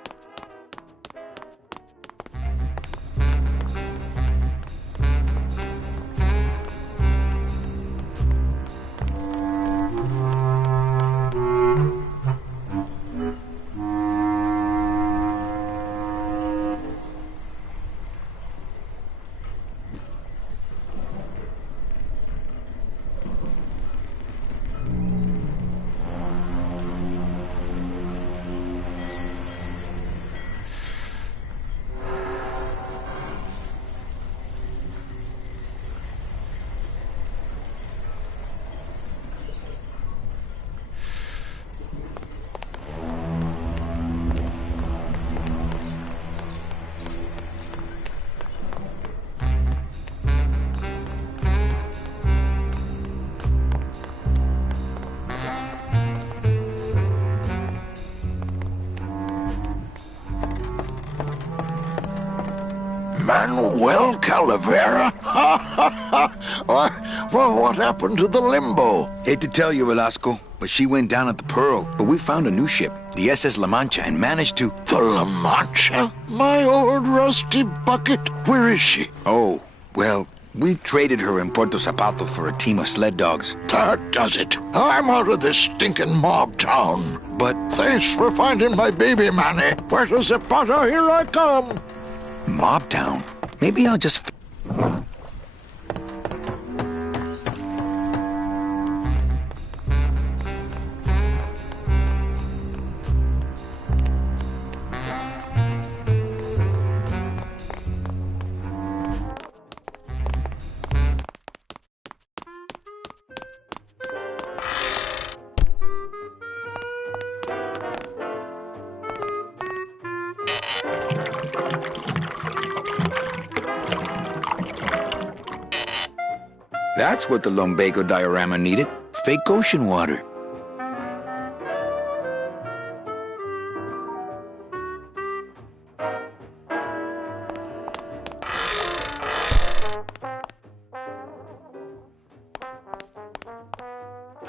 Manuel Calavera? Well, what happened to the limbo? Hate to tell you, Velasco, but she went down at the Pearl. But we found a new ship, the SS La Mancha, and managed to... The La Mancha? My old rusty bucket. Where is she? Oh, well, we traded her in Puerto Zapato for a team of sled dogs. That does it. I'm out of this stinking mob town. But... Thanks for finding my baby, Manny. Puerto Zapato, here I come. Mob town? Maybe I'll just... That's what the lumbago diorama needed. Fake ocean water.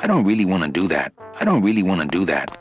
I don't really want to do that. I don't really want to do that.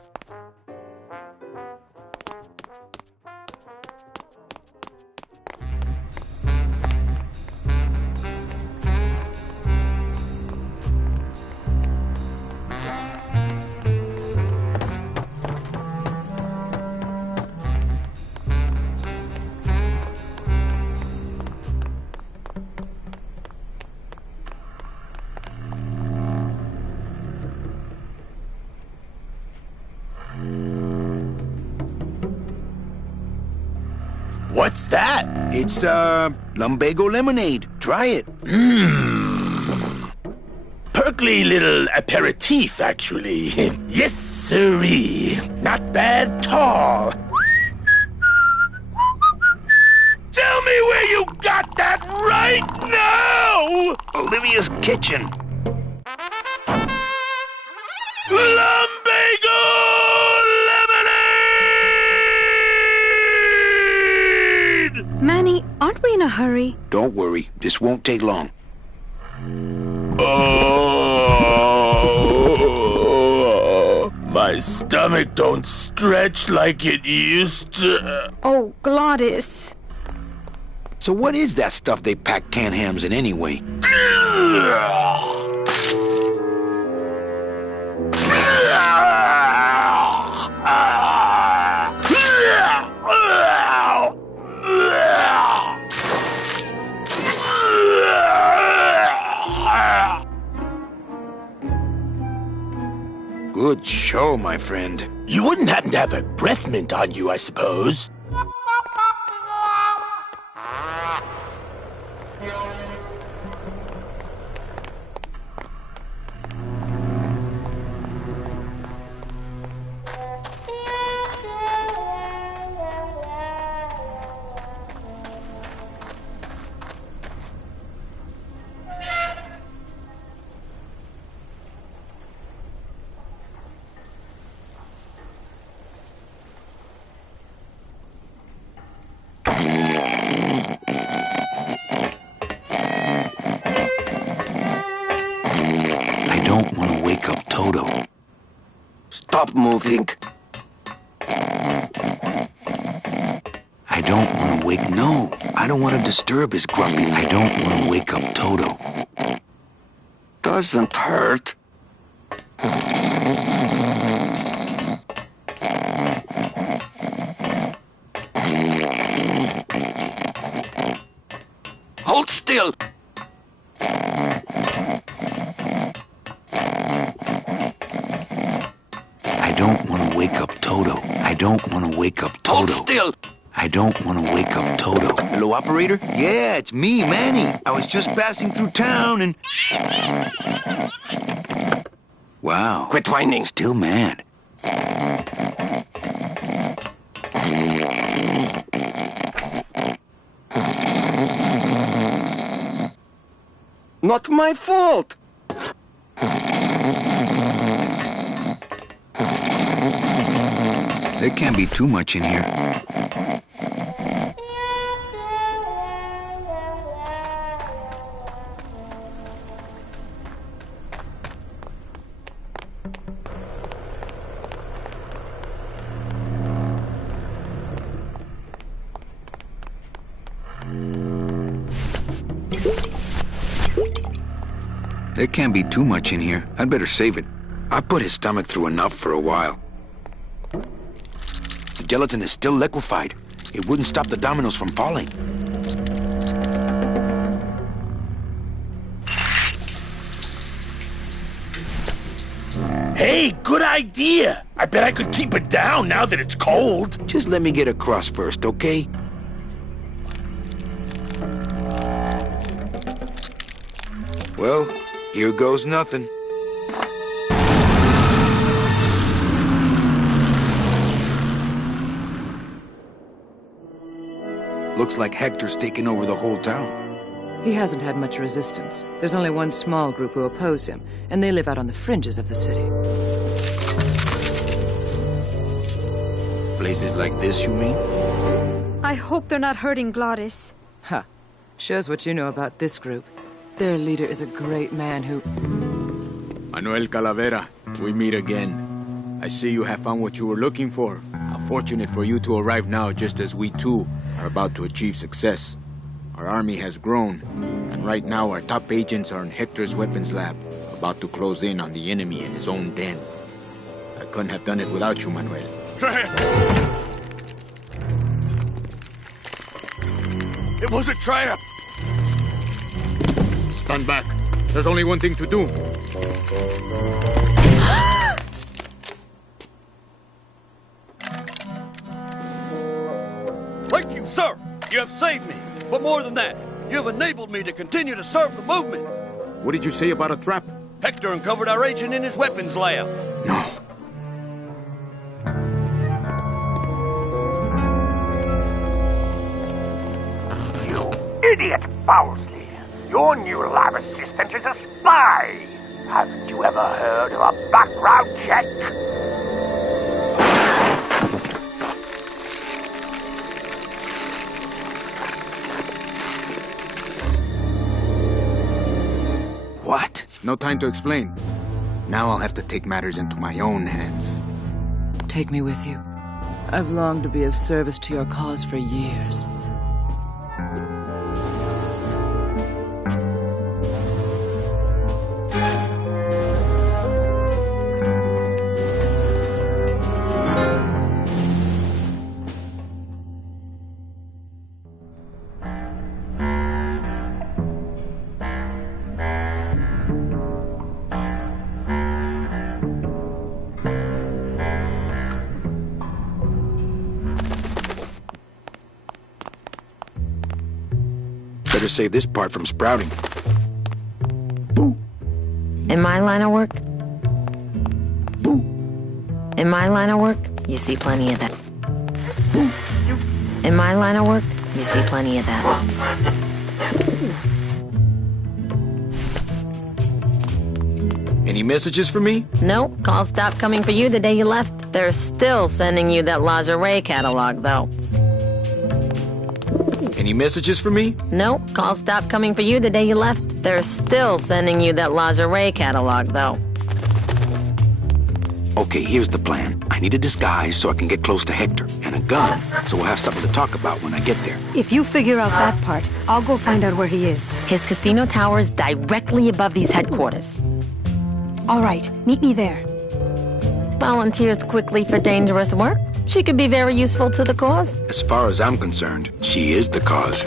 What's that? It's, lumbago lemonade. Try it. Perkly little aperitif, actually. Yes, sirree. Not bad tall. Tell me where you got that right now! Olivia's kitchen. Lumbago lemonade! Manny, aren't we in a hurry? Don't worry. This won't take long. Oh, my stomach don't stretch like it used to. Oh, Glottis. So what is that stuff they pack canned hams in anyway? Good show, my friend. You wouldn't happen to have a breath mint on you, I suppose? I don't want to wake up Toto. Stop moving. I don't want to wake... No, I don't want to disturb his grumpy. I don't want to wake up Toto. Doesn't hurt. Hold still. I don't want to wake up Toto. I don't want to wake up Toto. Hold still. I don't want to wake up Toto. Hello, operator? Yeah, it's me, Manny. I was just passing through town and... Wow. Quit whining. Still mad. Not my fault. There can't be too much in here. There can't be too much in here. I'd better save it. I put his stomach through enough for a while. The gelatin is still liquefied. It wouldn't stop the dominoes from falling. Hey, good idea! I bet I could keep it down now that it's cold. Just let me get across first, okay? Well, here goes nothing. Looks like Hector's taken over the whole town. He hasn't had much resistance. There's only one small group who oppose him, and they live out on the fringes of the city. Places like this, you mean? I hope they're not hurting Glottis. Ha. Shows what you know about this group. Their leader is a great man who... Manuel Calavera, we meet again. I see you have found what you were looking for. How fortunate for you to arrive now, just as we too are about to achieve success. Our army has grown, and right now our top agents are in Hector's weapons lab, about to close in on the enemy in his own den. I couldn't have done it without you, Manuel. It was a trap! Stand back. There's only one thing to do. Thank you, sir! You have saved me! But more than that, you have enabled me to continue to serve the movement! What did you say about a trap? Hector uncovered our agent in his weapons lab. No. You idiot, Bowsley! Your new lab assistant is a spy! Haven't you ever heard of a background check? What? No time to explain. Now I'll have to take matters into my own hands. Take me with you. I've longed to be of service to your cause for years. Better save this part from sprouting. In my line of work? In my line of work, you see plenty of that. In my line of work, you see plenty of that. Any messages for me? Nope, calls stopped coming for you the day you left. They're still sending you that lingerie catalog, though. Any messages for me? Nope, calls stopped coming for you the day you left. They're still sending you that lingerie catalog, though. Okay, here's the plan. I need a disguise so I can get close to Hector, and a gun so we'll have something to talk about when I get there. If you figure out that part, I'll go find out where he is. His casino tower is directly above these headquarters. All right, meet me there. Volunteers quickly for dangerous work. She could be very useful to the cause. As far as I'm concerned, she is the cause.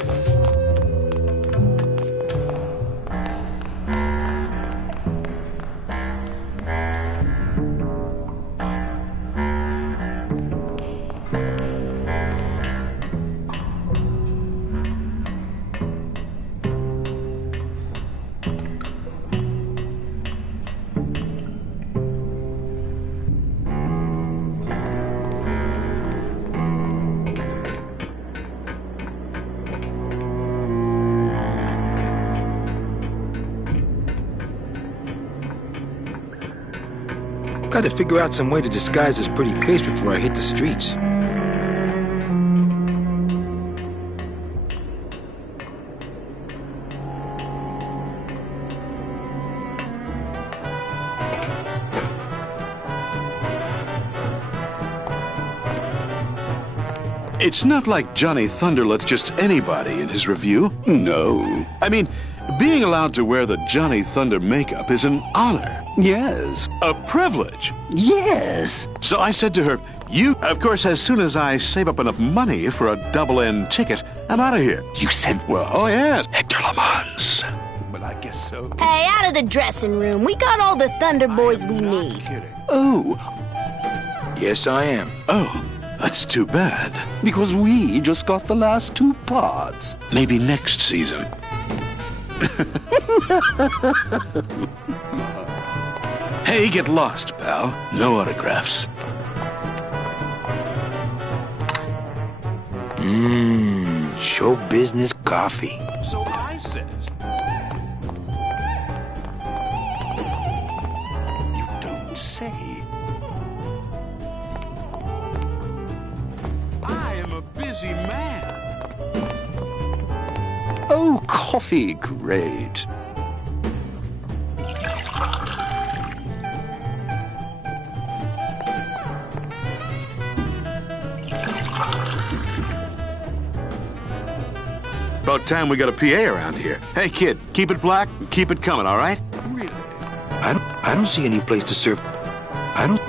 Gotta figure out some way to disguise this pretty face before I hit the streets. It's not like Johnny Thunder lets just anybody in his review. No. I mean, Being allowed to wear the Johnny Thunder makeup is an honor. Yes. A privilege. Yes. So I said to her, of course, as soon as I save up enough money for a double-end ticket, I'm out of here. You said, well, oh yes. Hector Lamans. Well, I guess so. Hey, out of the dressing room. We got all the Thunder Boys we need. Oh. Yes, I am. Oh, that's too bad. Because we just got the last 2 parts. Maybe next season. Hey, get lost, pal. No autographs. Show business coffee. So I says. You don't say. I am a busy man. Oh, coffee, great. About time we got a PA around here. Hey, kid, keep it black and keep it coming, all right? Really? I don't see any place to serve. I don't.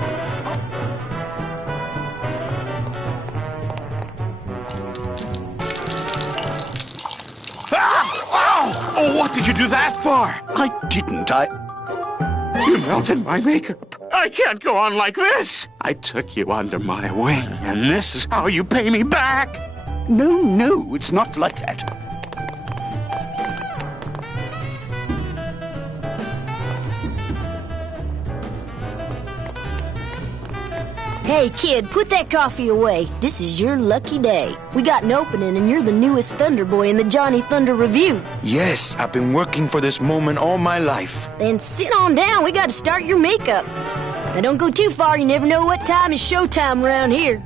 Oh, what did you do that for? I didn't. You melted my makeup. I can't go on like this. I took you under my wing, and this is how you pay me back. No, it's not like that. Hey, kid, put that coffee away. This is your lucky day. We got an opening, and you're the newest Thunder Boy in the Johnny Thunder Review. Yes, I've been working for this moment all my life. Then sit on down. We got to start your makeup. Now, don't go too far. You never know what time is showtime around here.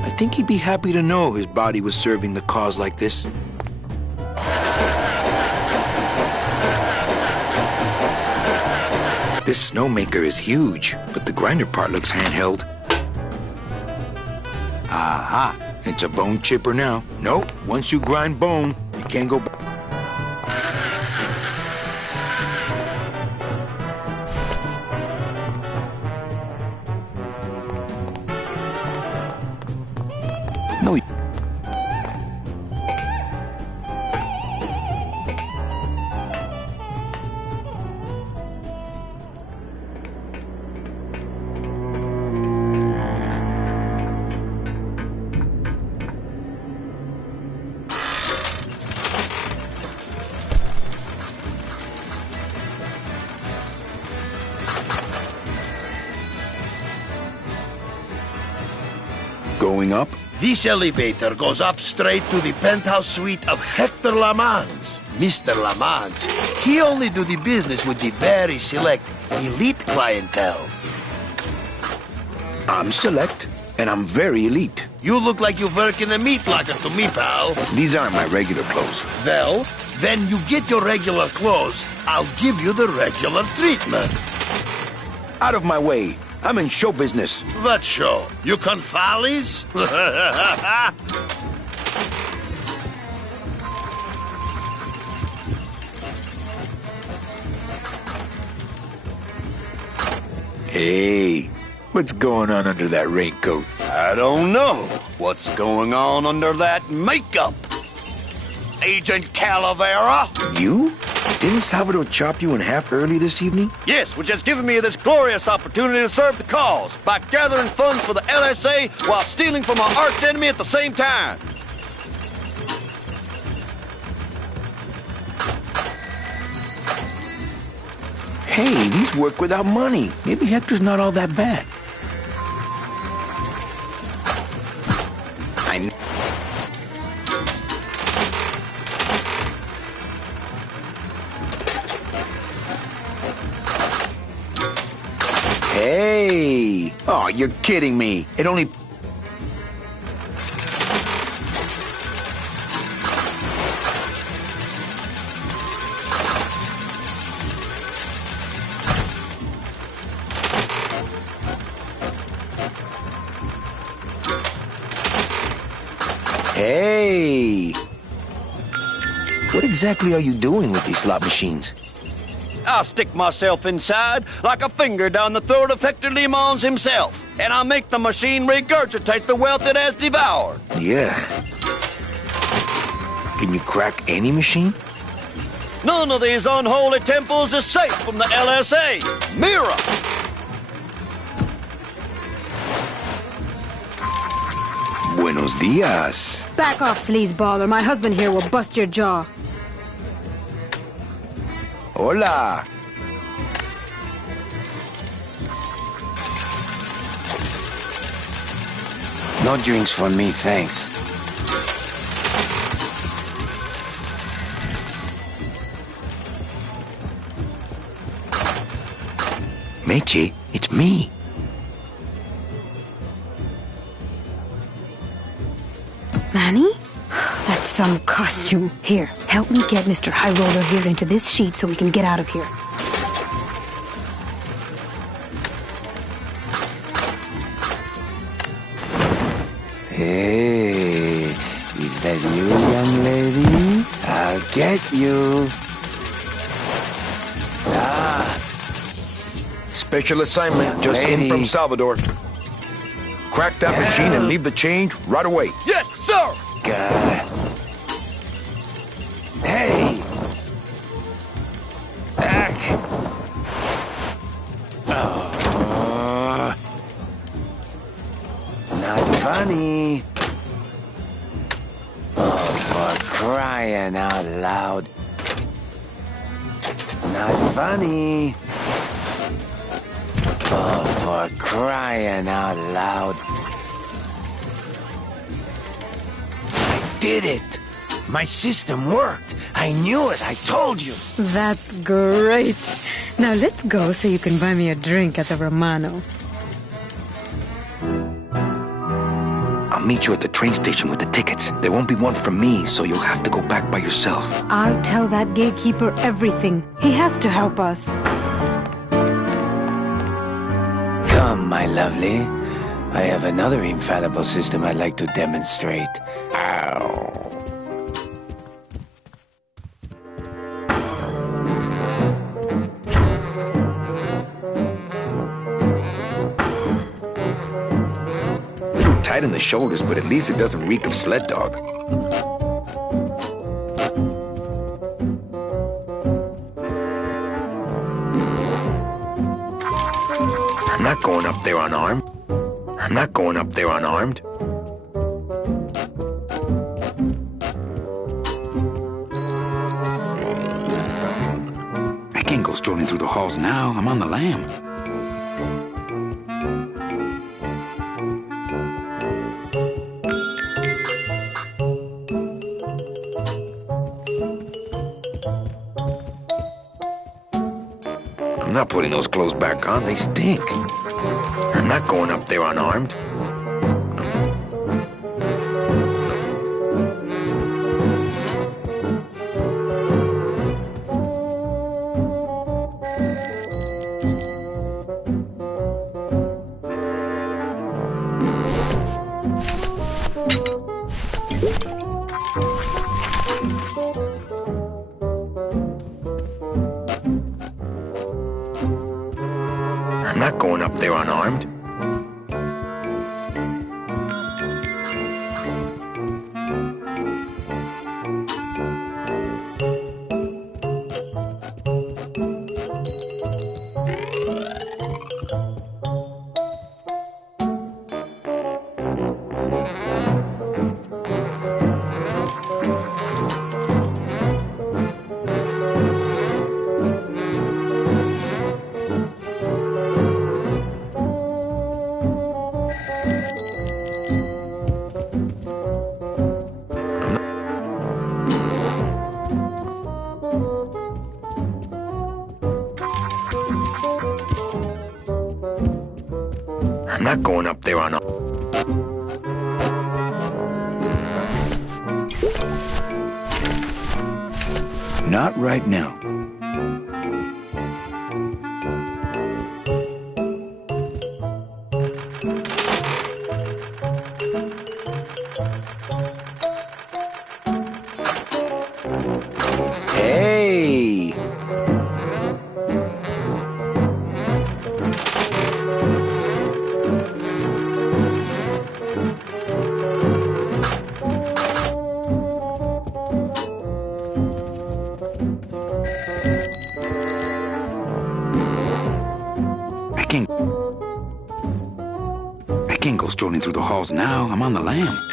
I think he'd be happy to know his body was serving the cause like this. This snowmaker is huge, but the grinder part looks handheld. Aha! It's a bone chipper now. Nope, once you grind bone, you can't go back. No. Going up? This elevator goes up straight to the penthouse suite of Hector Lamans. Mr. Lamans, he only do the business with the very select elite clientele. I'm select, and I'm very elite. You look like you work in a meat locker to me, pal. These aren't my regular clothes. Well, when you get your regular clothes, I'll give you the regular treatment. Out of my way. I'm in show business. What show? You confalis? Hey, what's going on under that raincoat? I don't know what's going on under that makeup. Agent Calavera? You? Didn't Salvador chop you in half early this evening? Yes, which has given me this glorious opportunity to serve the cause by gathering funds for the LSA while stealing from our arch enemy at the same time. Hey, these work without money. Maybe Hector's not all that bad. Hey! Oh, you're kidding me. It only... Hey! What exactly are you doing with these slot machines? I'll stick myself inside like a finger down the throat of Hector Limons himself, and I'll make the machine regurgitate the wealth it has devoured. Yeah. Can you crack any machine? None of these unholy temples is safe from the LSA. Mira! Buenos dias. Back off, sleazeball, or my husband here will bust your jaw. Hola. No drinks for me, thanks. Meche, it's me. Manny? That's some costume. Here, help me get Mr. High Roller here into this sheet so we can get out of here. Hey, is that you, young lady? I'll get you. Special assignment just in from Salvador. Crack that machine and leave the change right away. Yes, sir! God. Hey! Back! Not funny. Oh, for crying out loud. Not funny. Oh, for crying out loud. I did it! My system worked! I knew it! I told you! That's great. Now let's go so you can buy me a drink at the Romano. I'll meet you at the train station with the tickets. There won't be one from me, so you'll have to go back by yourself. I'll tell that gatekeeper everything. He has to help us. Come, my lovely. I have another infallible system I'd like to demonstrate. Ow. Tight in the shoulders, but at least it doesn't reek of sled dog. I'm not going up there unarmed. I'm not going up there unarmed. I can't go strolling through the halls now. I'm on the lam. I'm not putting those clothes back on. They stink. I'm not going up there unarmed. I'm not going up there unarmed. I'm not going up there unarmed. Not right now. Hey! I can't go strolling through the halls now. I'm on the lam.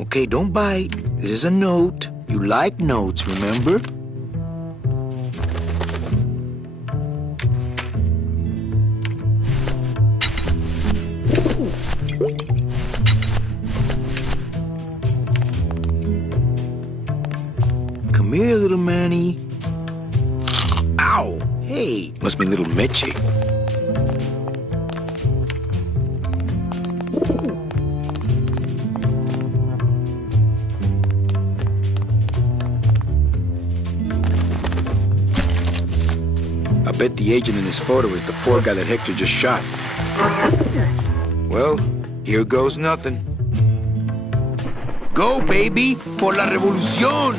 Okay, don't bite. This is a note. You like notes, remember? Come here, little Manny. Ow! Hey, must be little Mitchie. I bet the agent in this photo is the poor guy that Hector just shot. Well, here goes nothing. Go, baby, por la revolución!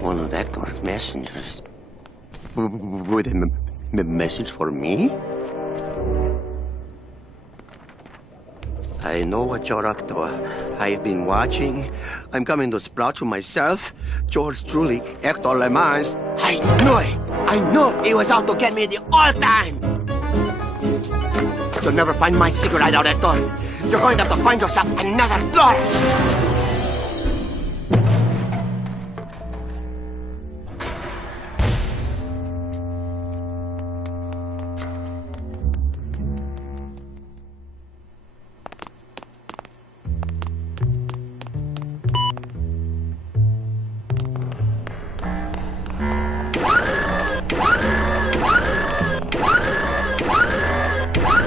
One of Hector's messengers. With a message for me? I know what you're up to. I've been watching. I'm coming to sprout you myself. Yours truly, Hector Le Mans. I knew it! I knew he was out to get me the whole time! You'll never find my secret hideout, Hector. You're going to have to find yourself another Flores!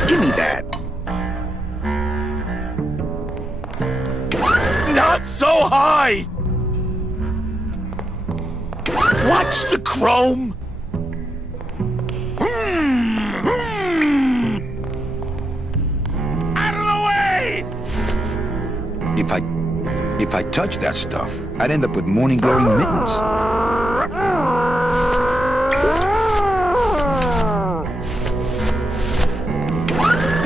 Give me that. Not so high! Watch the chrome! Out of the way! If I touch that stuff, I'd end up with morning glory mittens.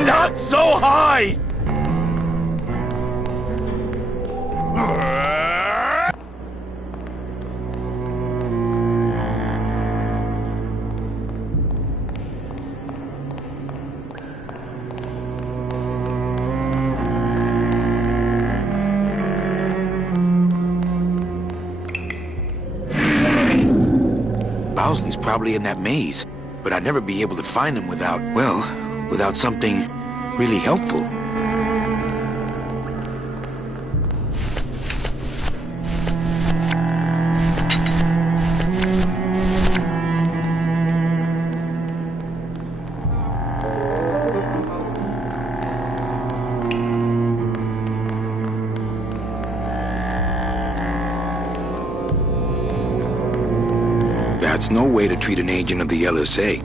Not so high! Bowsley's probably in that maze, but I'd never be able to find him without, well, without something really helpful. That's no way to treat an agent of the LSA.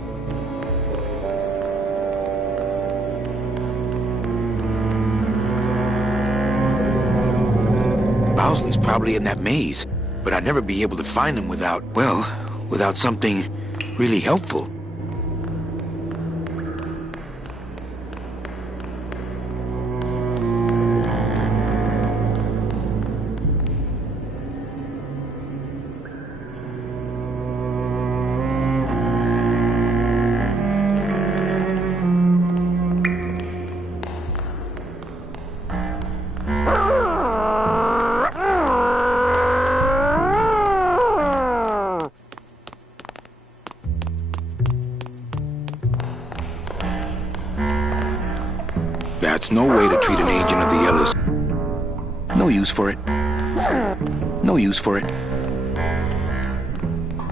Bowsley's probably in that maze, but I'd never be able to find him without, well, without something really helpful. That's no way to treat an agent of the LSA. No use for it. No use for it.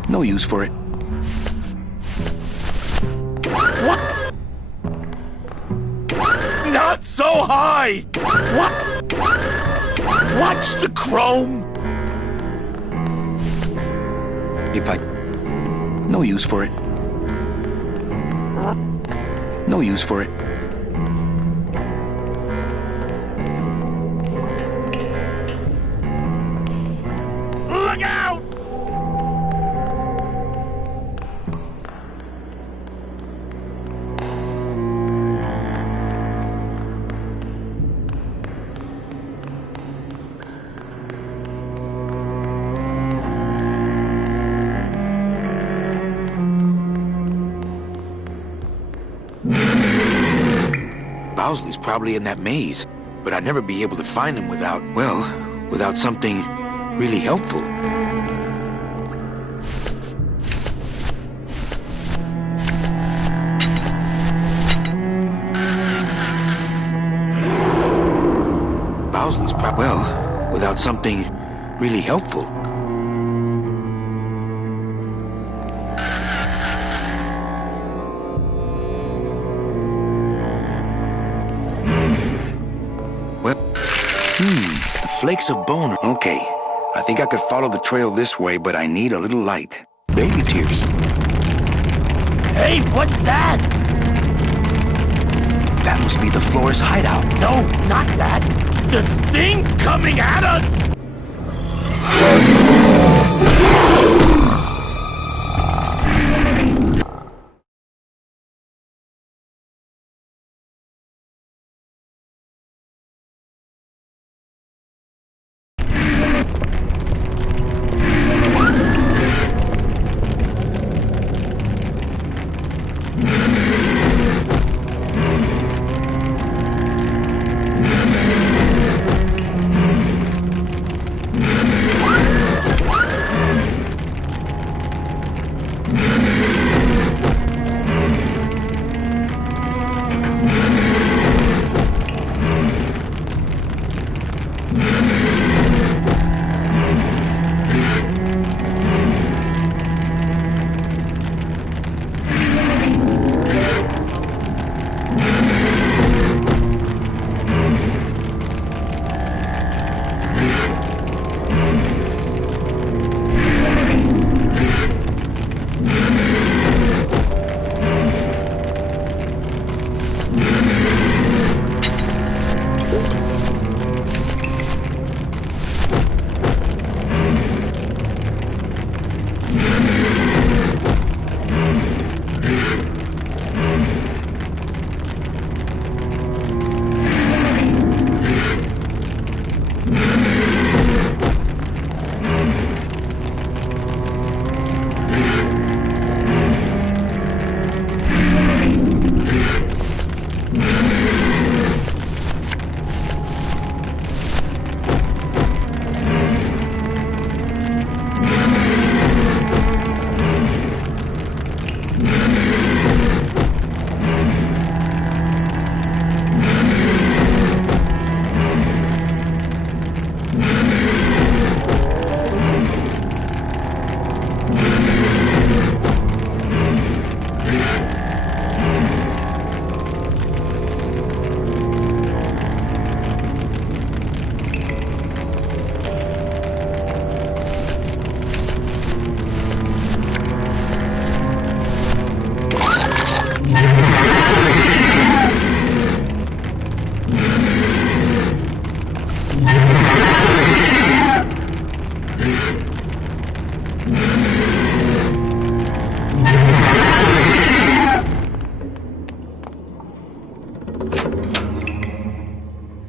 No use for it. What? Not so high! What? Watch the chrome! If I... No use for it. No use for it. Look out! Bowsley's probably in that maze, but I'd never be able to find him without, well, without something really helpful. Bowsley's probably, well, without something really helpful. Flakes of bone. Okay, I think I could follow the trail this way, but I need a little light. Baby tears. Hey, what's that? That must be the Flores hideout. No, not that. The thing coming at us!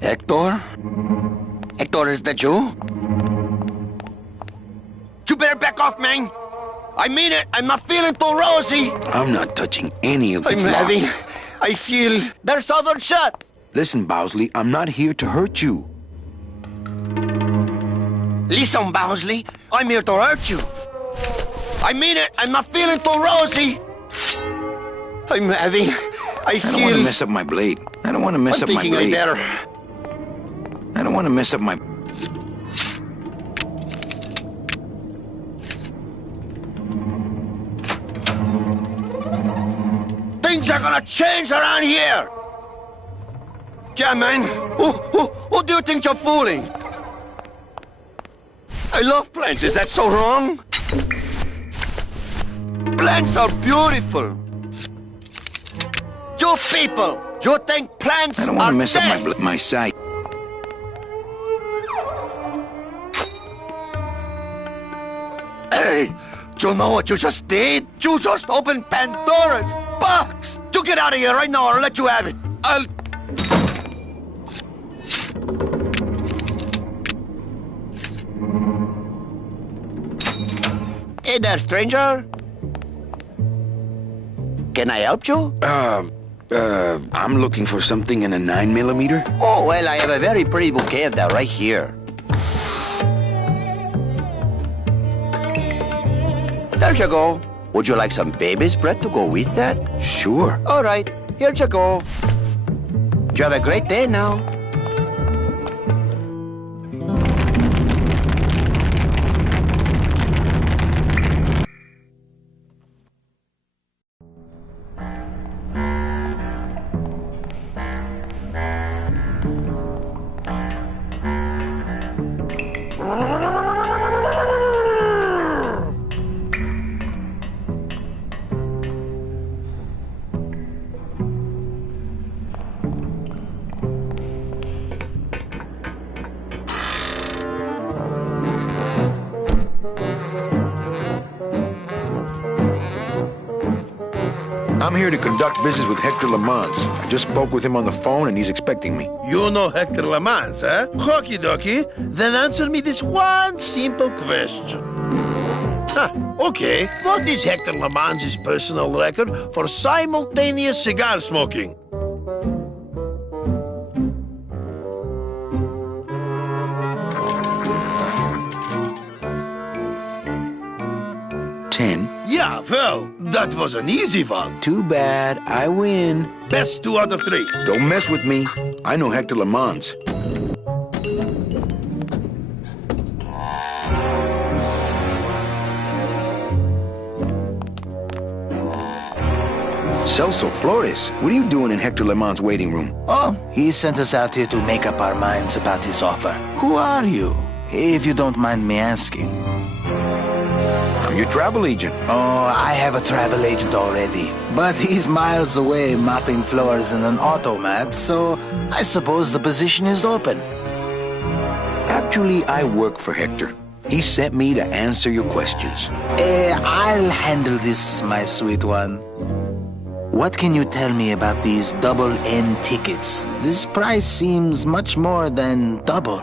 Hector? Hector, is that you? You better back off, man. I mean it. I'm not feeling too rosy. I'm not touching any of this. I'm having... I feel... There's other shot. Listen, Bowsley, I'm not here to hurt you. Listen, Bowsley, I'm here to hurt you. I mean it. I'm not feeling too rosy. I'm having... I don't want to mess up my blade. I don't want to mess up my blade. I'm thinking I better. I don't want to mess up my... Things are gonna change around here. Yeah, man. Who do you think you're fooling? I love plants. Is that so wrong? Plants are beautiful. You people, you think plants are I don't want to mess dead? up my sight. Hey, do you know what you just did? You just opened Pandora's box. You get out of here right now or I'll let you have it. Hey there, stranger. Can I help you? I'm looking for something in a 9mm. Oh, well, I have a very pretty bouquet of that right here. There you go. Would you like some baby's breath to go with that? Sure. All right, here you go. You have a great day now. I'm here to conduct business with Hector Lamans. I just spoke with him on the phone and he's expecting me. You know Hector Lamans, huh? Okie dokie. Then answer me this one simple question. Okay. What is Hector Lamans' personal record for simultaneous cigar smoking? Yeah, well, that was an easy one. Too bad. I win. Best 2 out of 3. Don't mess with me. I know Hector Lamans. Celso Flores, what are you doing in Hector Lamans' waiting room? Oh, he sent us out here to make up our minds about his offer. Who are you, if you don't mind me asking? I'm your travel agent. Oh, I have a travel agent already. But he's miles away mopping floors in an automat, so I suppose the position is open. Actually, I work for Hector. He sent me to answer your questions. I'll handle this, my sweet one. What can you tell me about these double N tickets? This price seems much more than double.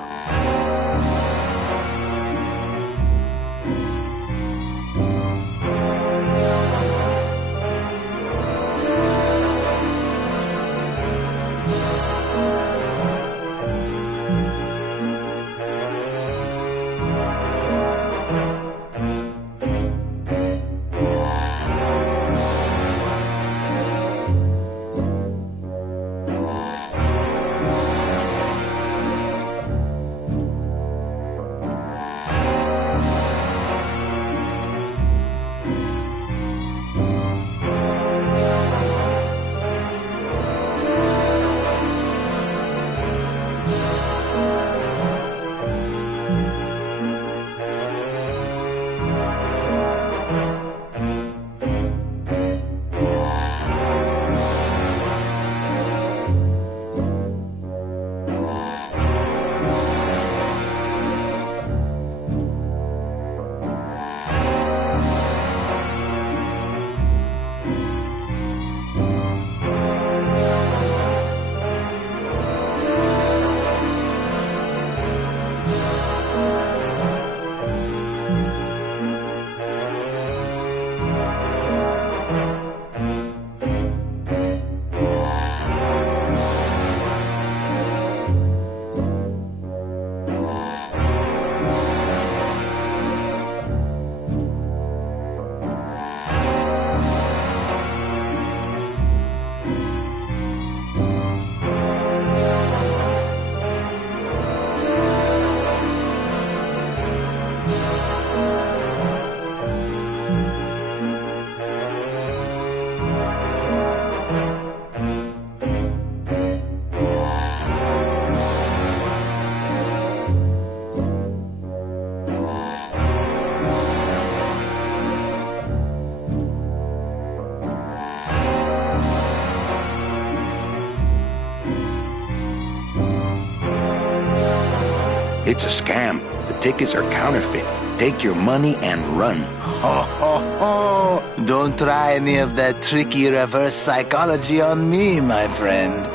It's a scam. The tickets are counterfeit. Take your money and run. Ho, ho, ho. Don't try any of that tricky reverse psychology on me, my friend.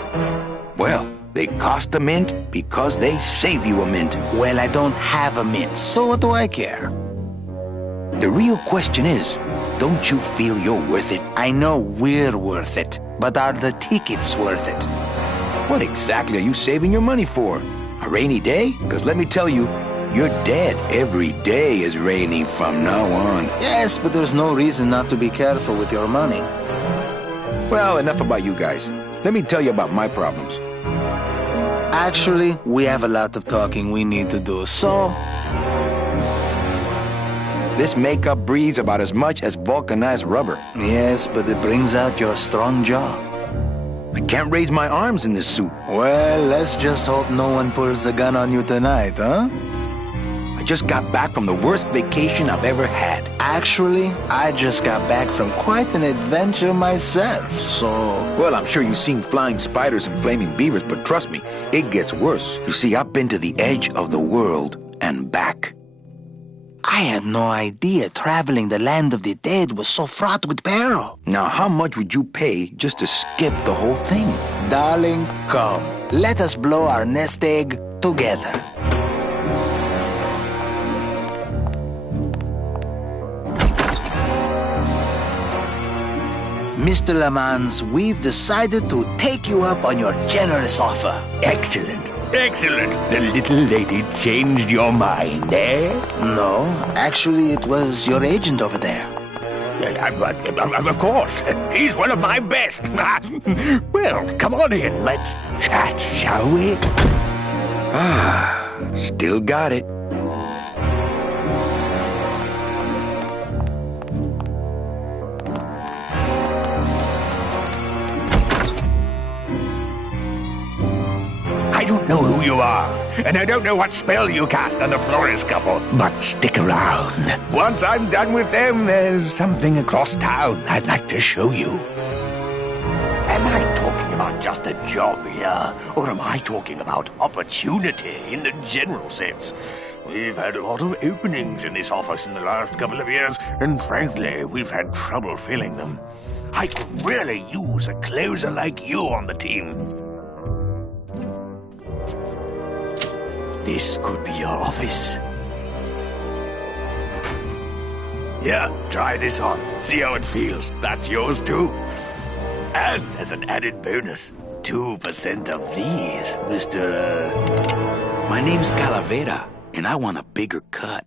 Well, they cost a mint because they save you a mint. Well, I don't have a mint, so what do I care? The real question is, don't you feel you're worth it? I know we're worth it, but are the tickets worth it? What exactly are you saving your money for? A rainy day? Because let me tell you, you're dead. Every day is raining from now on. Yes, but there's no reason not to be careful with your money. Well, enough about you guys. Let me tell you about my problems. Actually, we have a lot of talking we need to do, so... This makeup breathes about as much as vulcanized rubber. Yes, but it brings out your strong jaw. I can't raise my arms in this suit. Well, let's just hope no one pulls a gun on you tonight, huh? I just got back from the worst vacation I've ever had. Actually, I just got back from quite an adventure myself, so... Well, I'm sure you've seen flying spiders and flaming beavers, but trust me, it gets worse. You see, I've been to the edge of the world and back. I had no idea traveling the land of the dead was so fraught with peril. Now, how much would you pay just to skip the whole thing? Darling, come. Let us blow our nest egg together. Mr. Lamans, we've decided to take you up on your generous offer. Excellent. Excellent. The little lady changed your mind, eh? No, actually, it was your agent over there. Of course. He's one of my best. Well, come on in. Let's chat, shall we? Still got it. I don't know who you are, and I don't know what spell you cast on the Flores couple, but stick around. Once I'm done with them, there's something across town I'd like to show you. Am I talking about just a job here, or am I talking about opportunity in the general sense? We've had a lot of openings in this office in the last couple of years, and frankly, we've had trouble filling them. I could really use a closer like you on the team. This could be your office. Yeah, try this on. See how it feels. That's yours too. And as an added bonus, 2% of these, Mr. My name's Calavera, and I want a bigger cut.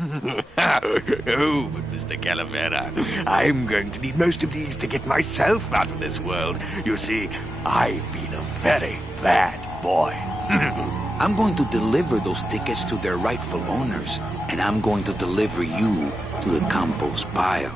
Oh, but Mr. Calavera, I'm going to need most of these to get myself out of this world. You see, I've been a very bad boy. I'm going to deliver those tickets to their rightful owners, and I'm going to deliver you to the compost pile.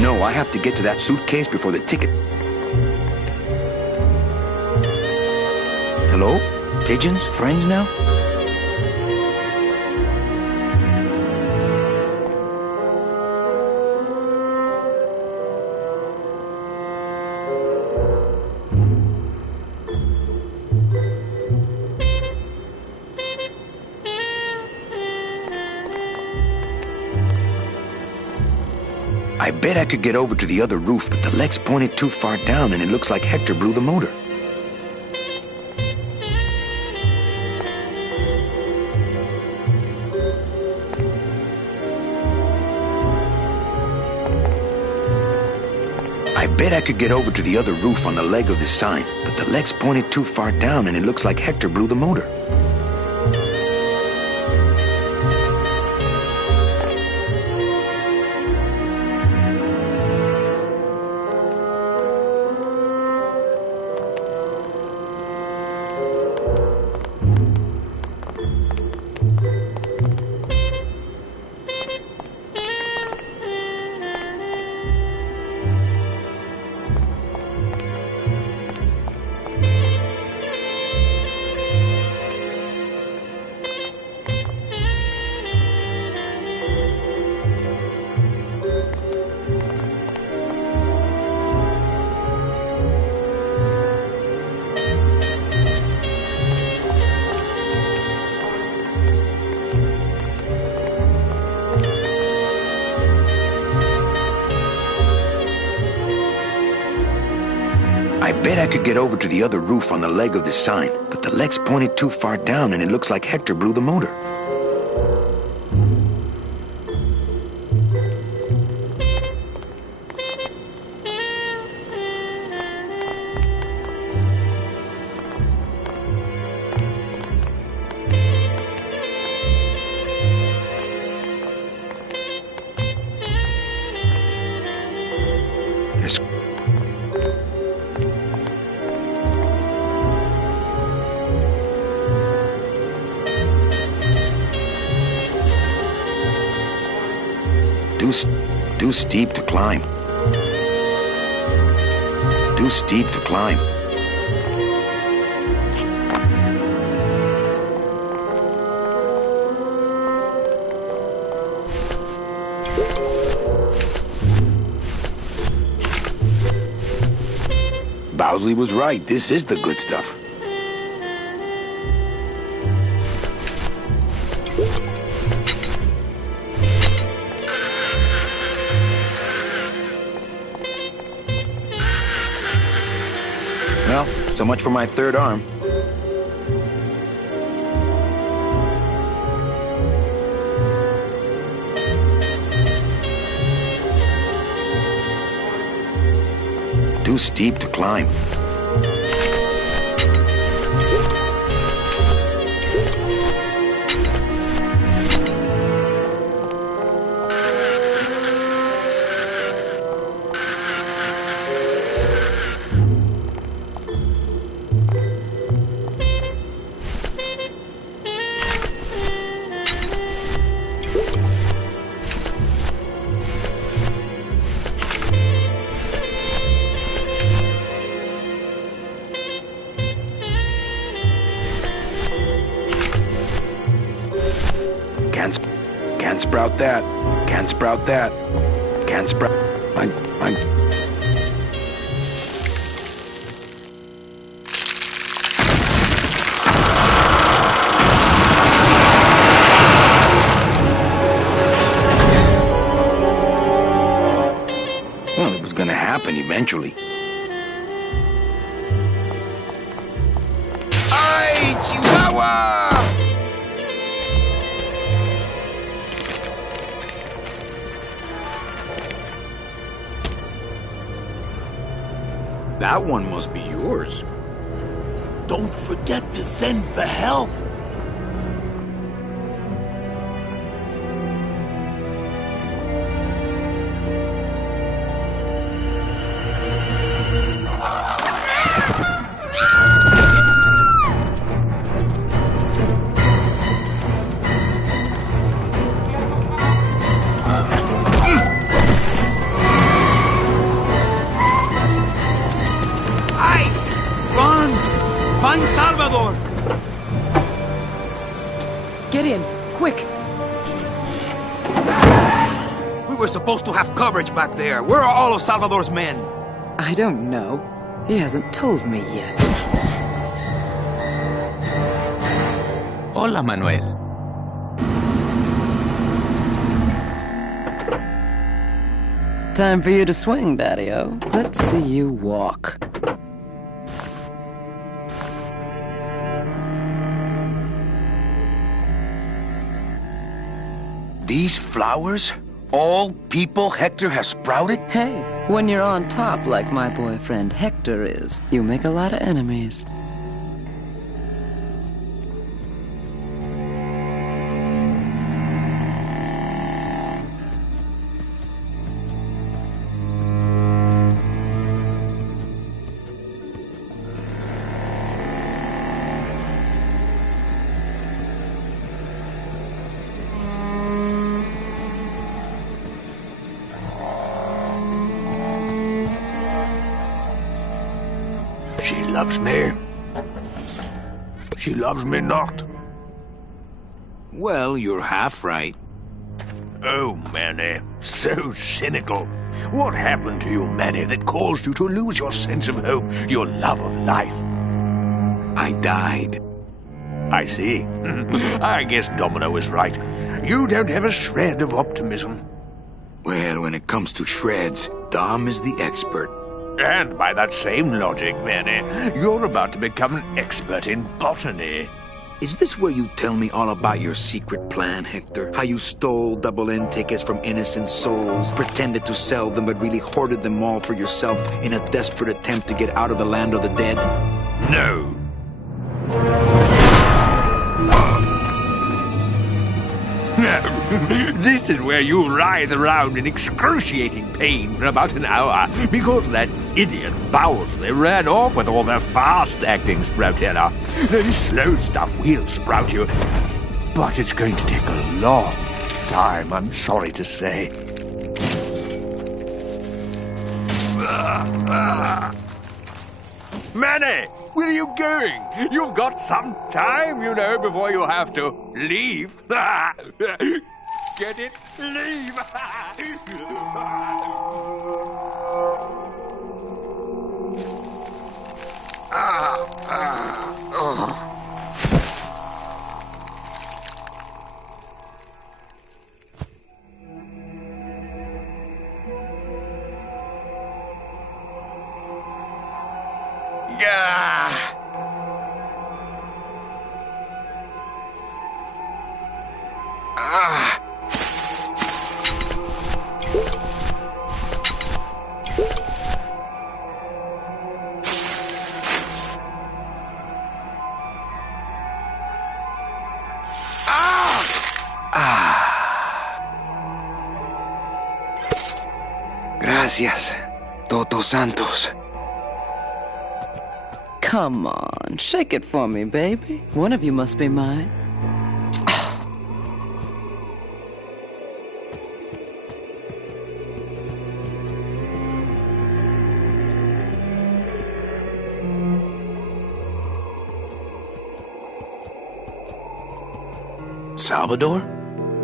No, I have to get to that suitcase before the ticket. Hello? Pigeons? Friends now? I bet I could get over to the other roof, but the legs pointed too far down and it looks like Hector blew the motor. bet I could get over to the other roof on the leg of this sign, but the leg's pointed too far down and it looks like Hector blew the motor. I bet I could get over to the other roof on the leg of this sign, but the leg's pointed too far down and it looks like Hector blew the motor. Too steep to climb. Too steep to climb. Bowsley was right. This is the good stuff. Well, so much for my third arm. Too steep to climb. Can't sprout that. Can't sprout that. Can't sprout. Well, it was gonna happen eventually. Ay, Chihuahua! That one must be yours. Don't forget to send for help. Find Salvador! Get in, quick! We were supposed to have coverage back there. Where are all of Salvador's men? I don't know. He hasn't told me yet. Hola, Manuel. Time for you to swing, Daddy-O. Let's see you walk. These flowers? All people Hector has sprouted? Hey, When you're on top like my boyfriend Hector is, you make a lot of enemies. She loves me. She loves me not. Well, you're half right. Oh, Manny, so cynical. What happened to you, Manny, that caused you to lose your sense of hope, your love of life? I died. I see. I guess Domino was right. You don't have a shred of optimism. Well, when it comes to shreds, Dom is the expert. And by that same logic, Manny, you're about to become an expert in botany. Is this where you tell me all about your secret plan, Hector? How you stole double N tickets from innocent souls, pretended to sell them but really hoarded them all for yourself in a desperate attempt to get out of the land of the dead? No. This is where you writhe around in excruciating pain for about an hour because that idiot Bowsley ran off with all the fast-acting Sproutella. The slow stuff will sprout you, but it's going to take a long time, I'm sorry to say. Manny, where are you going? You've got some time, you know, before you have to leave. Get it? Leave! Gracias, Toto Santos. Come on, shake it for me, baby. One of you must be mine. Salvador?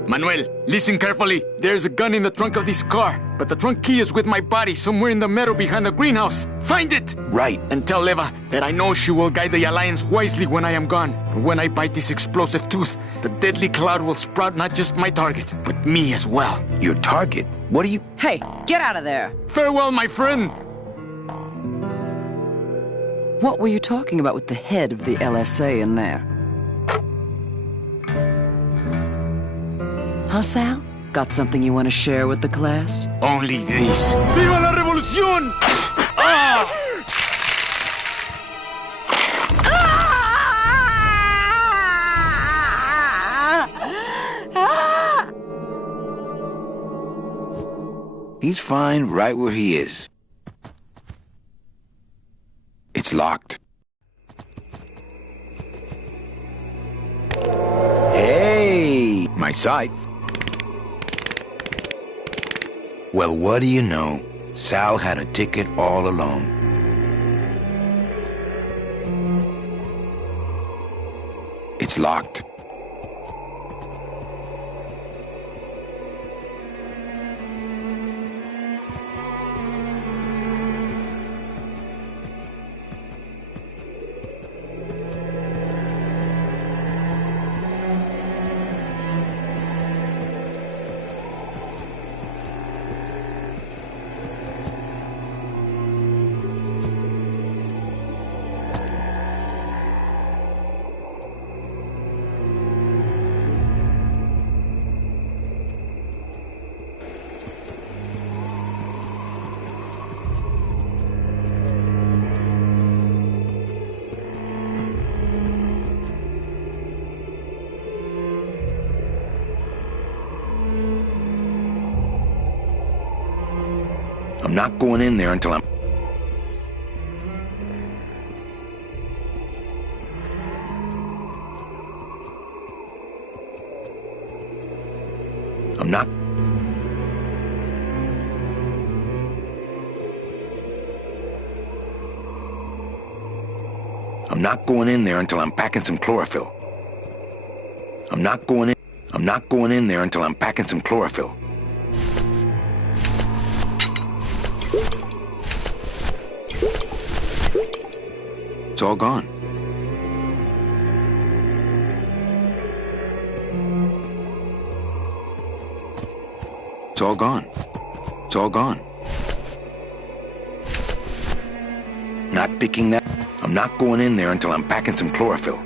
Manuel, listen carefully. There's a gun in the trunk of this car, but the trunk key is with my body somewhere in the meadow behind the greenhouse. Find it! Right. And tell Eva that I know she will guide the Alliance wisely when I am gone. But when I bite this explosive tooth, the deadly cloud will sprout not just my target, but me as well. Your target? What are you... Hey, get out of there! Farewell, my friend! What were you talking about with the head of the LSA in there? Huh, Sal? Got something you want to share with the class? Only this. Viva la revolución! Ah! He's fine right where he is. It's locked. Hey, my scythe. Well, what do you know? Sal had a ticket all along. It's locked. I'm not going in there until I'm... I'm not... I'm not going in there until I'm packing some chlorophyll. I'm not going in there until I'm packing some chlorophyll. It's all gone. It's all gone. It's all gone. Not picking that. I'm not going in there until I'm packing some chlorophyll.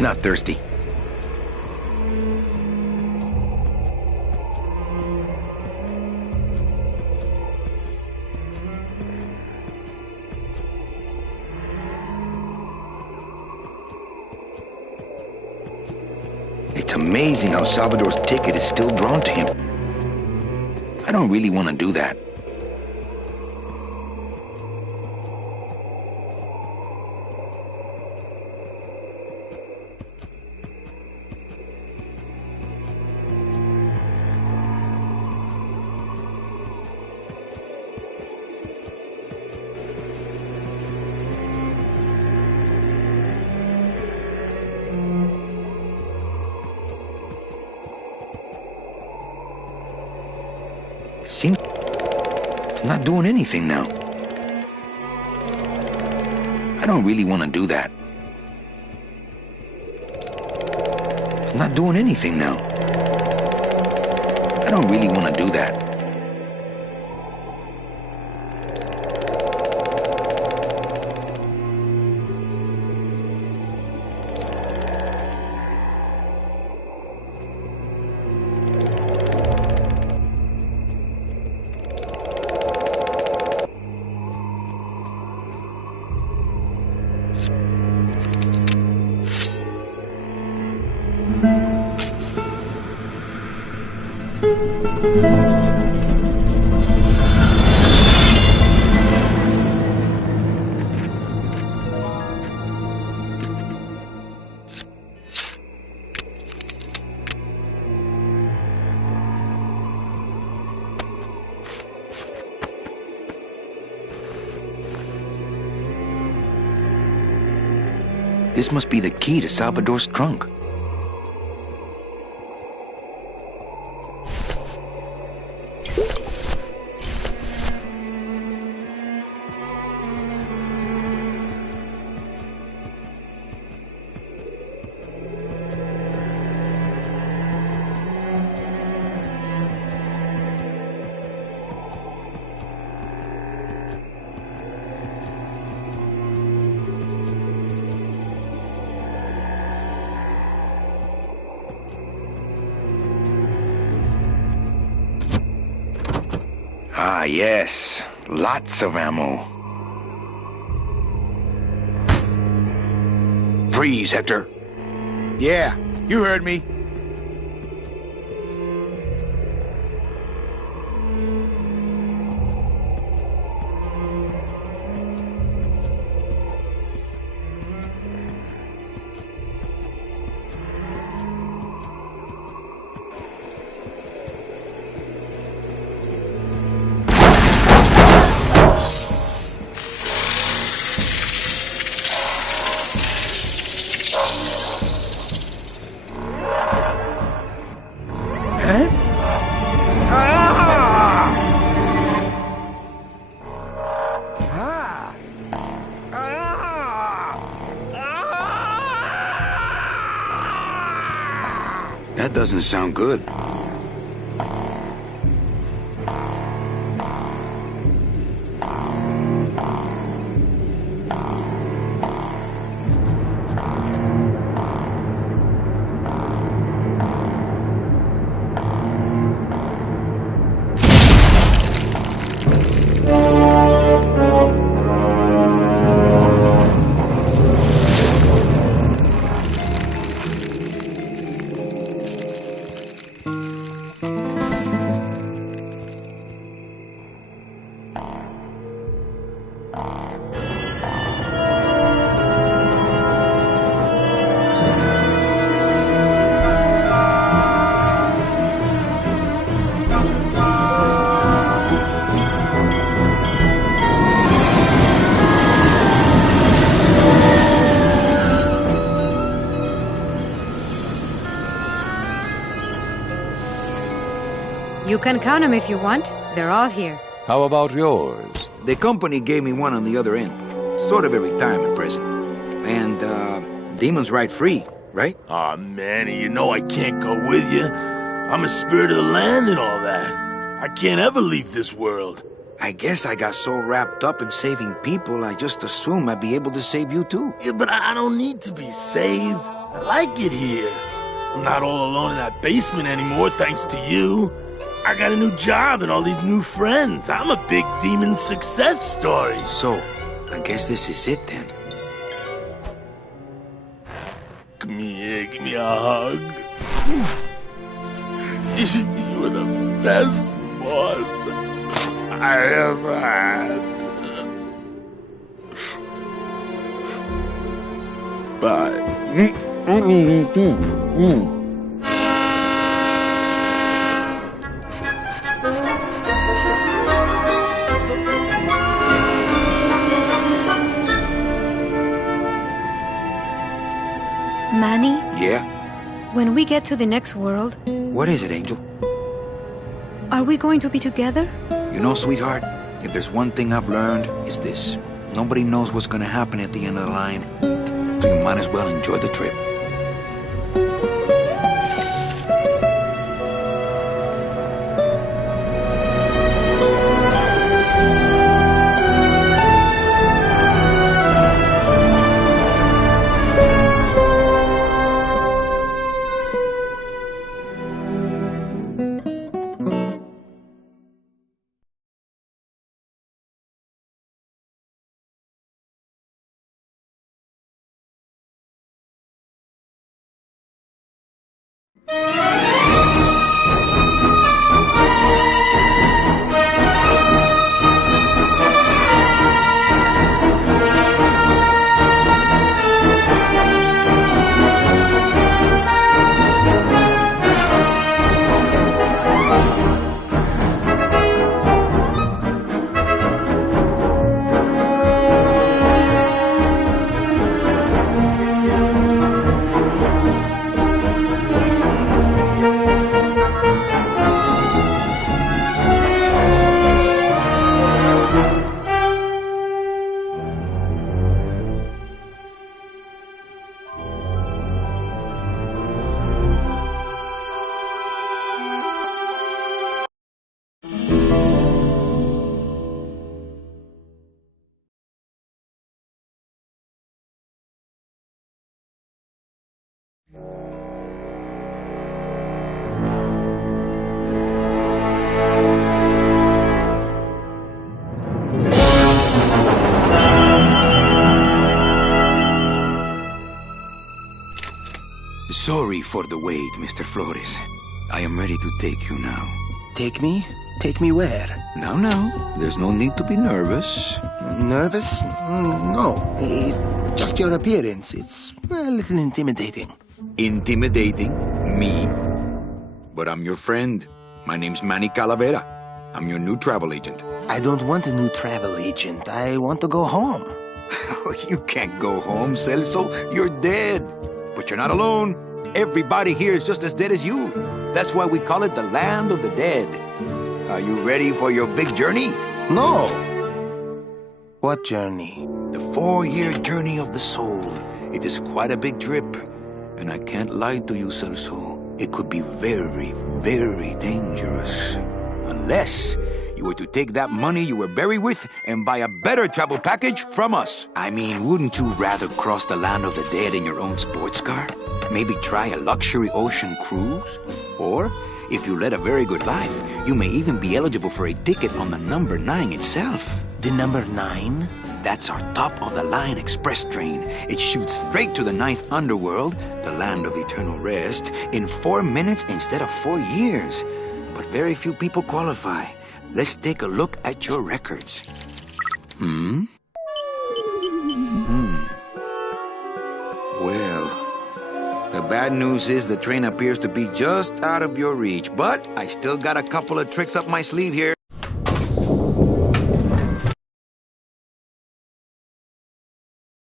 Not thirsty. It's amazing how Salvador's ticket is still drawn to him. I don't really want to do that. Seems I'm not doing anything now. I don't really want to do that. I'm not doing anything now. I don't really want to do that. This must be the key to Salvador's trunk. Ah, yes. Lots of ammo. Freeze, Hector. Yeah, you heard me. That doesn't sound good. You can count them if you want. They're all here. How about yours? The company gave me one on the other end. Sort of a retirement present. And, demons ride free, right? Aw, Manny, you know I can't go with you. I'm a spirit of the land and all that. I can't ever leave this world. I guess I got so wrapped up in saving people, I just assumed I'd be able to save you too. Yeah, but I don't need to be saved. I like it here. I'm not all alone in that basement anymore, thanks to you. I got a new job and all these new friends. I'm a big demon success story. So, I guess this is it then. Come here, give me a hug. You were the best boss I ever had. Bye. Manny? Yeah? When we get to the next world... What is it, Angel? Are we going to be together? You know, sweetheart, if there's one thing I've learned, it's this. Nobody knows what's gonna happen at the end of the line. So you might as well enjoy the trip. Sorry for the wait, Mr. Flores. I am ready to take you now. Take me? Take me where? Now, there's no need to be nervous. Nervous? No. Just your appearance. It's a little intimidating. Intimidating? Me? But I'm your friend. My name's Manny Calavera. I'm your new travel agent. I don't want a new travel agent. I want to go home. You can't go home, Celso. You're dead. But you're not alone. Everybody here is just as dead as you. That's why we call it the land of the dead. Are you ready for your big journey? No. What journey? The 4-year journey of the soul. It is quite a big trip. And I can't lie to you, Celso. it could be very, very dangerous. Unless you were to take that money you were buried with and buy a better travel package from us. I mean, wouldn't you rather cross the land of the dead in your own sports car? Maybe try a luxury ocean cruise? Or, if you led a very good life, you may even be eligible for a ticket on the number 9 itself. The number 9? That's our top-of-the-line express train. It shoots straight to the 9th underworld, the land of eternal rest, in 4 minutes instead of 4 years. But very few people qualify. Let's take a look at your records. Well, the bad news is the train appears to be just out of your reach, but I still got a couple of tricks up my sleeve here.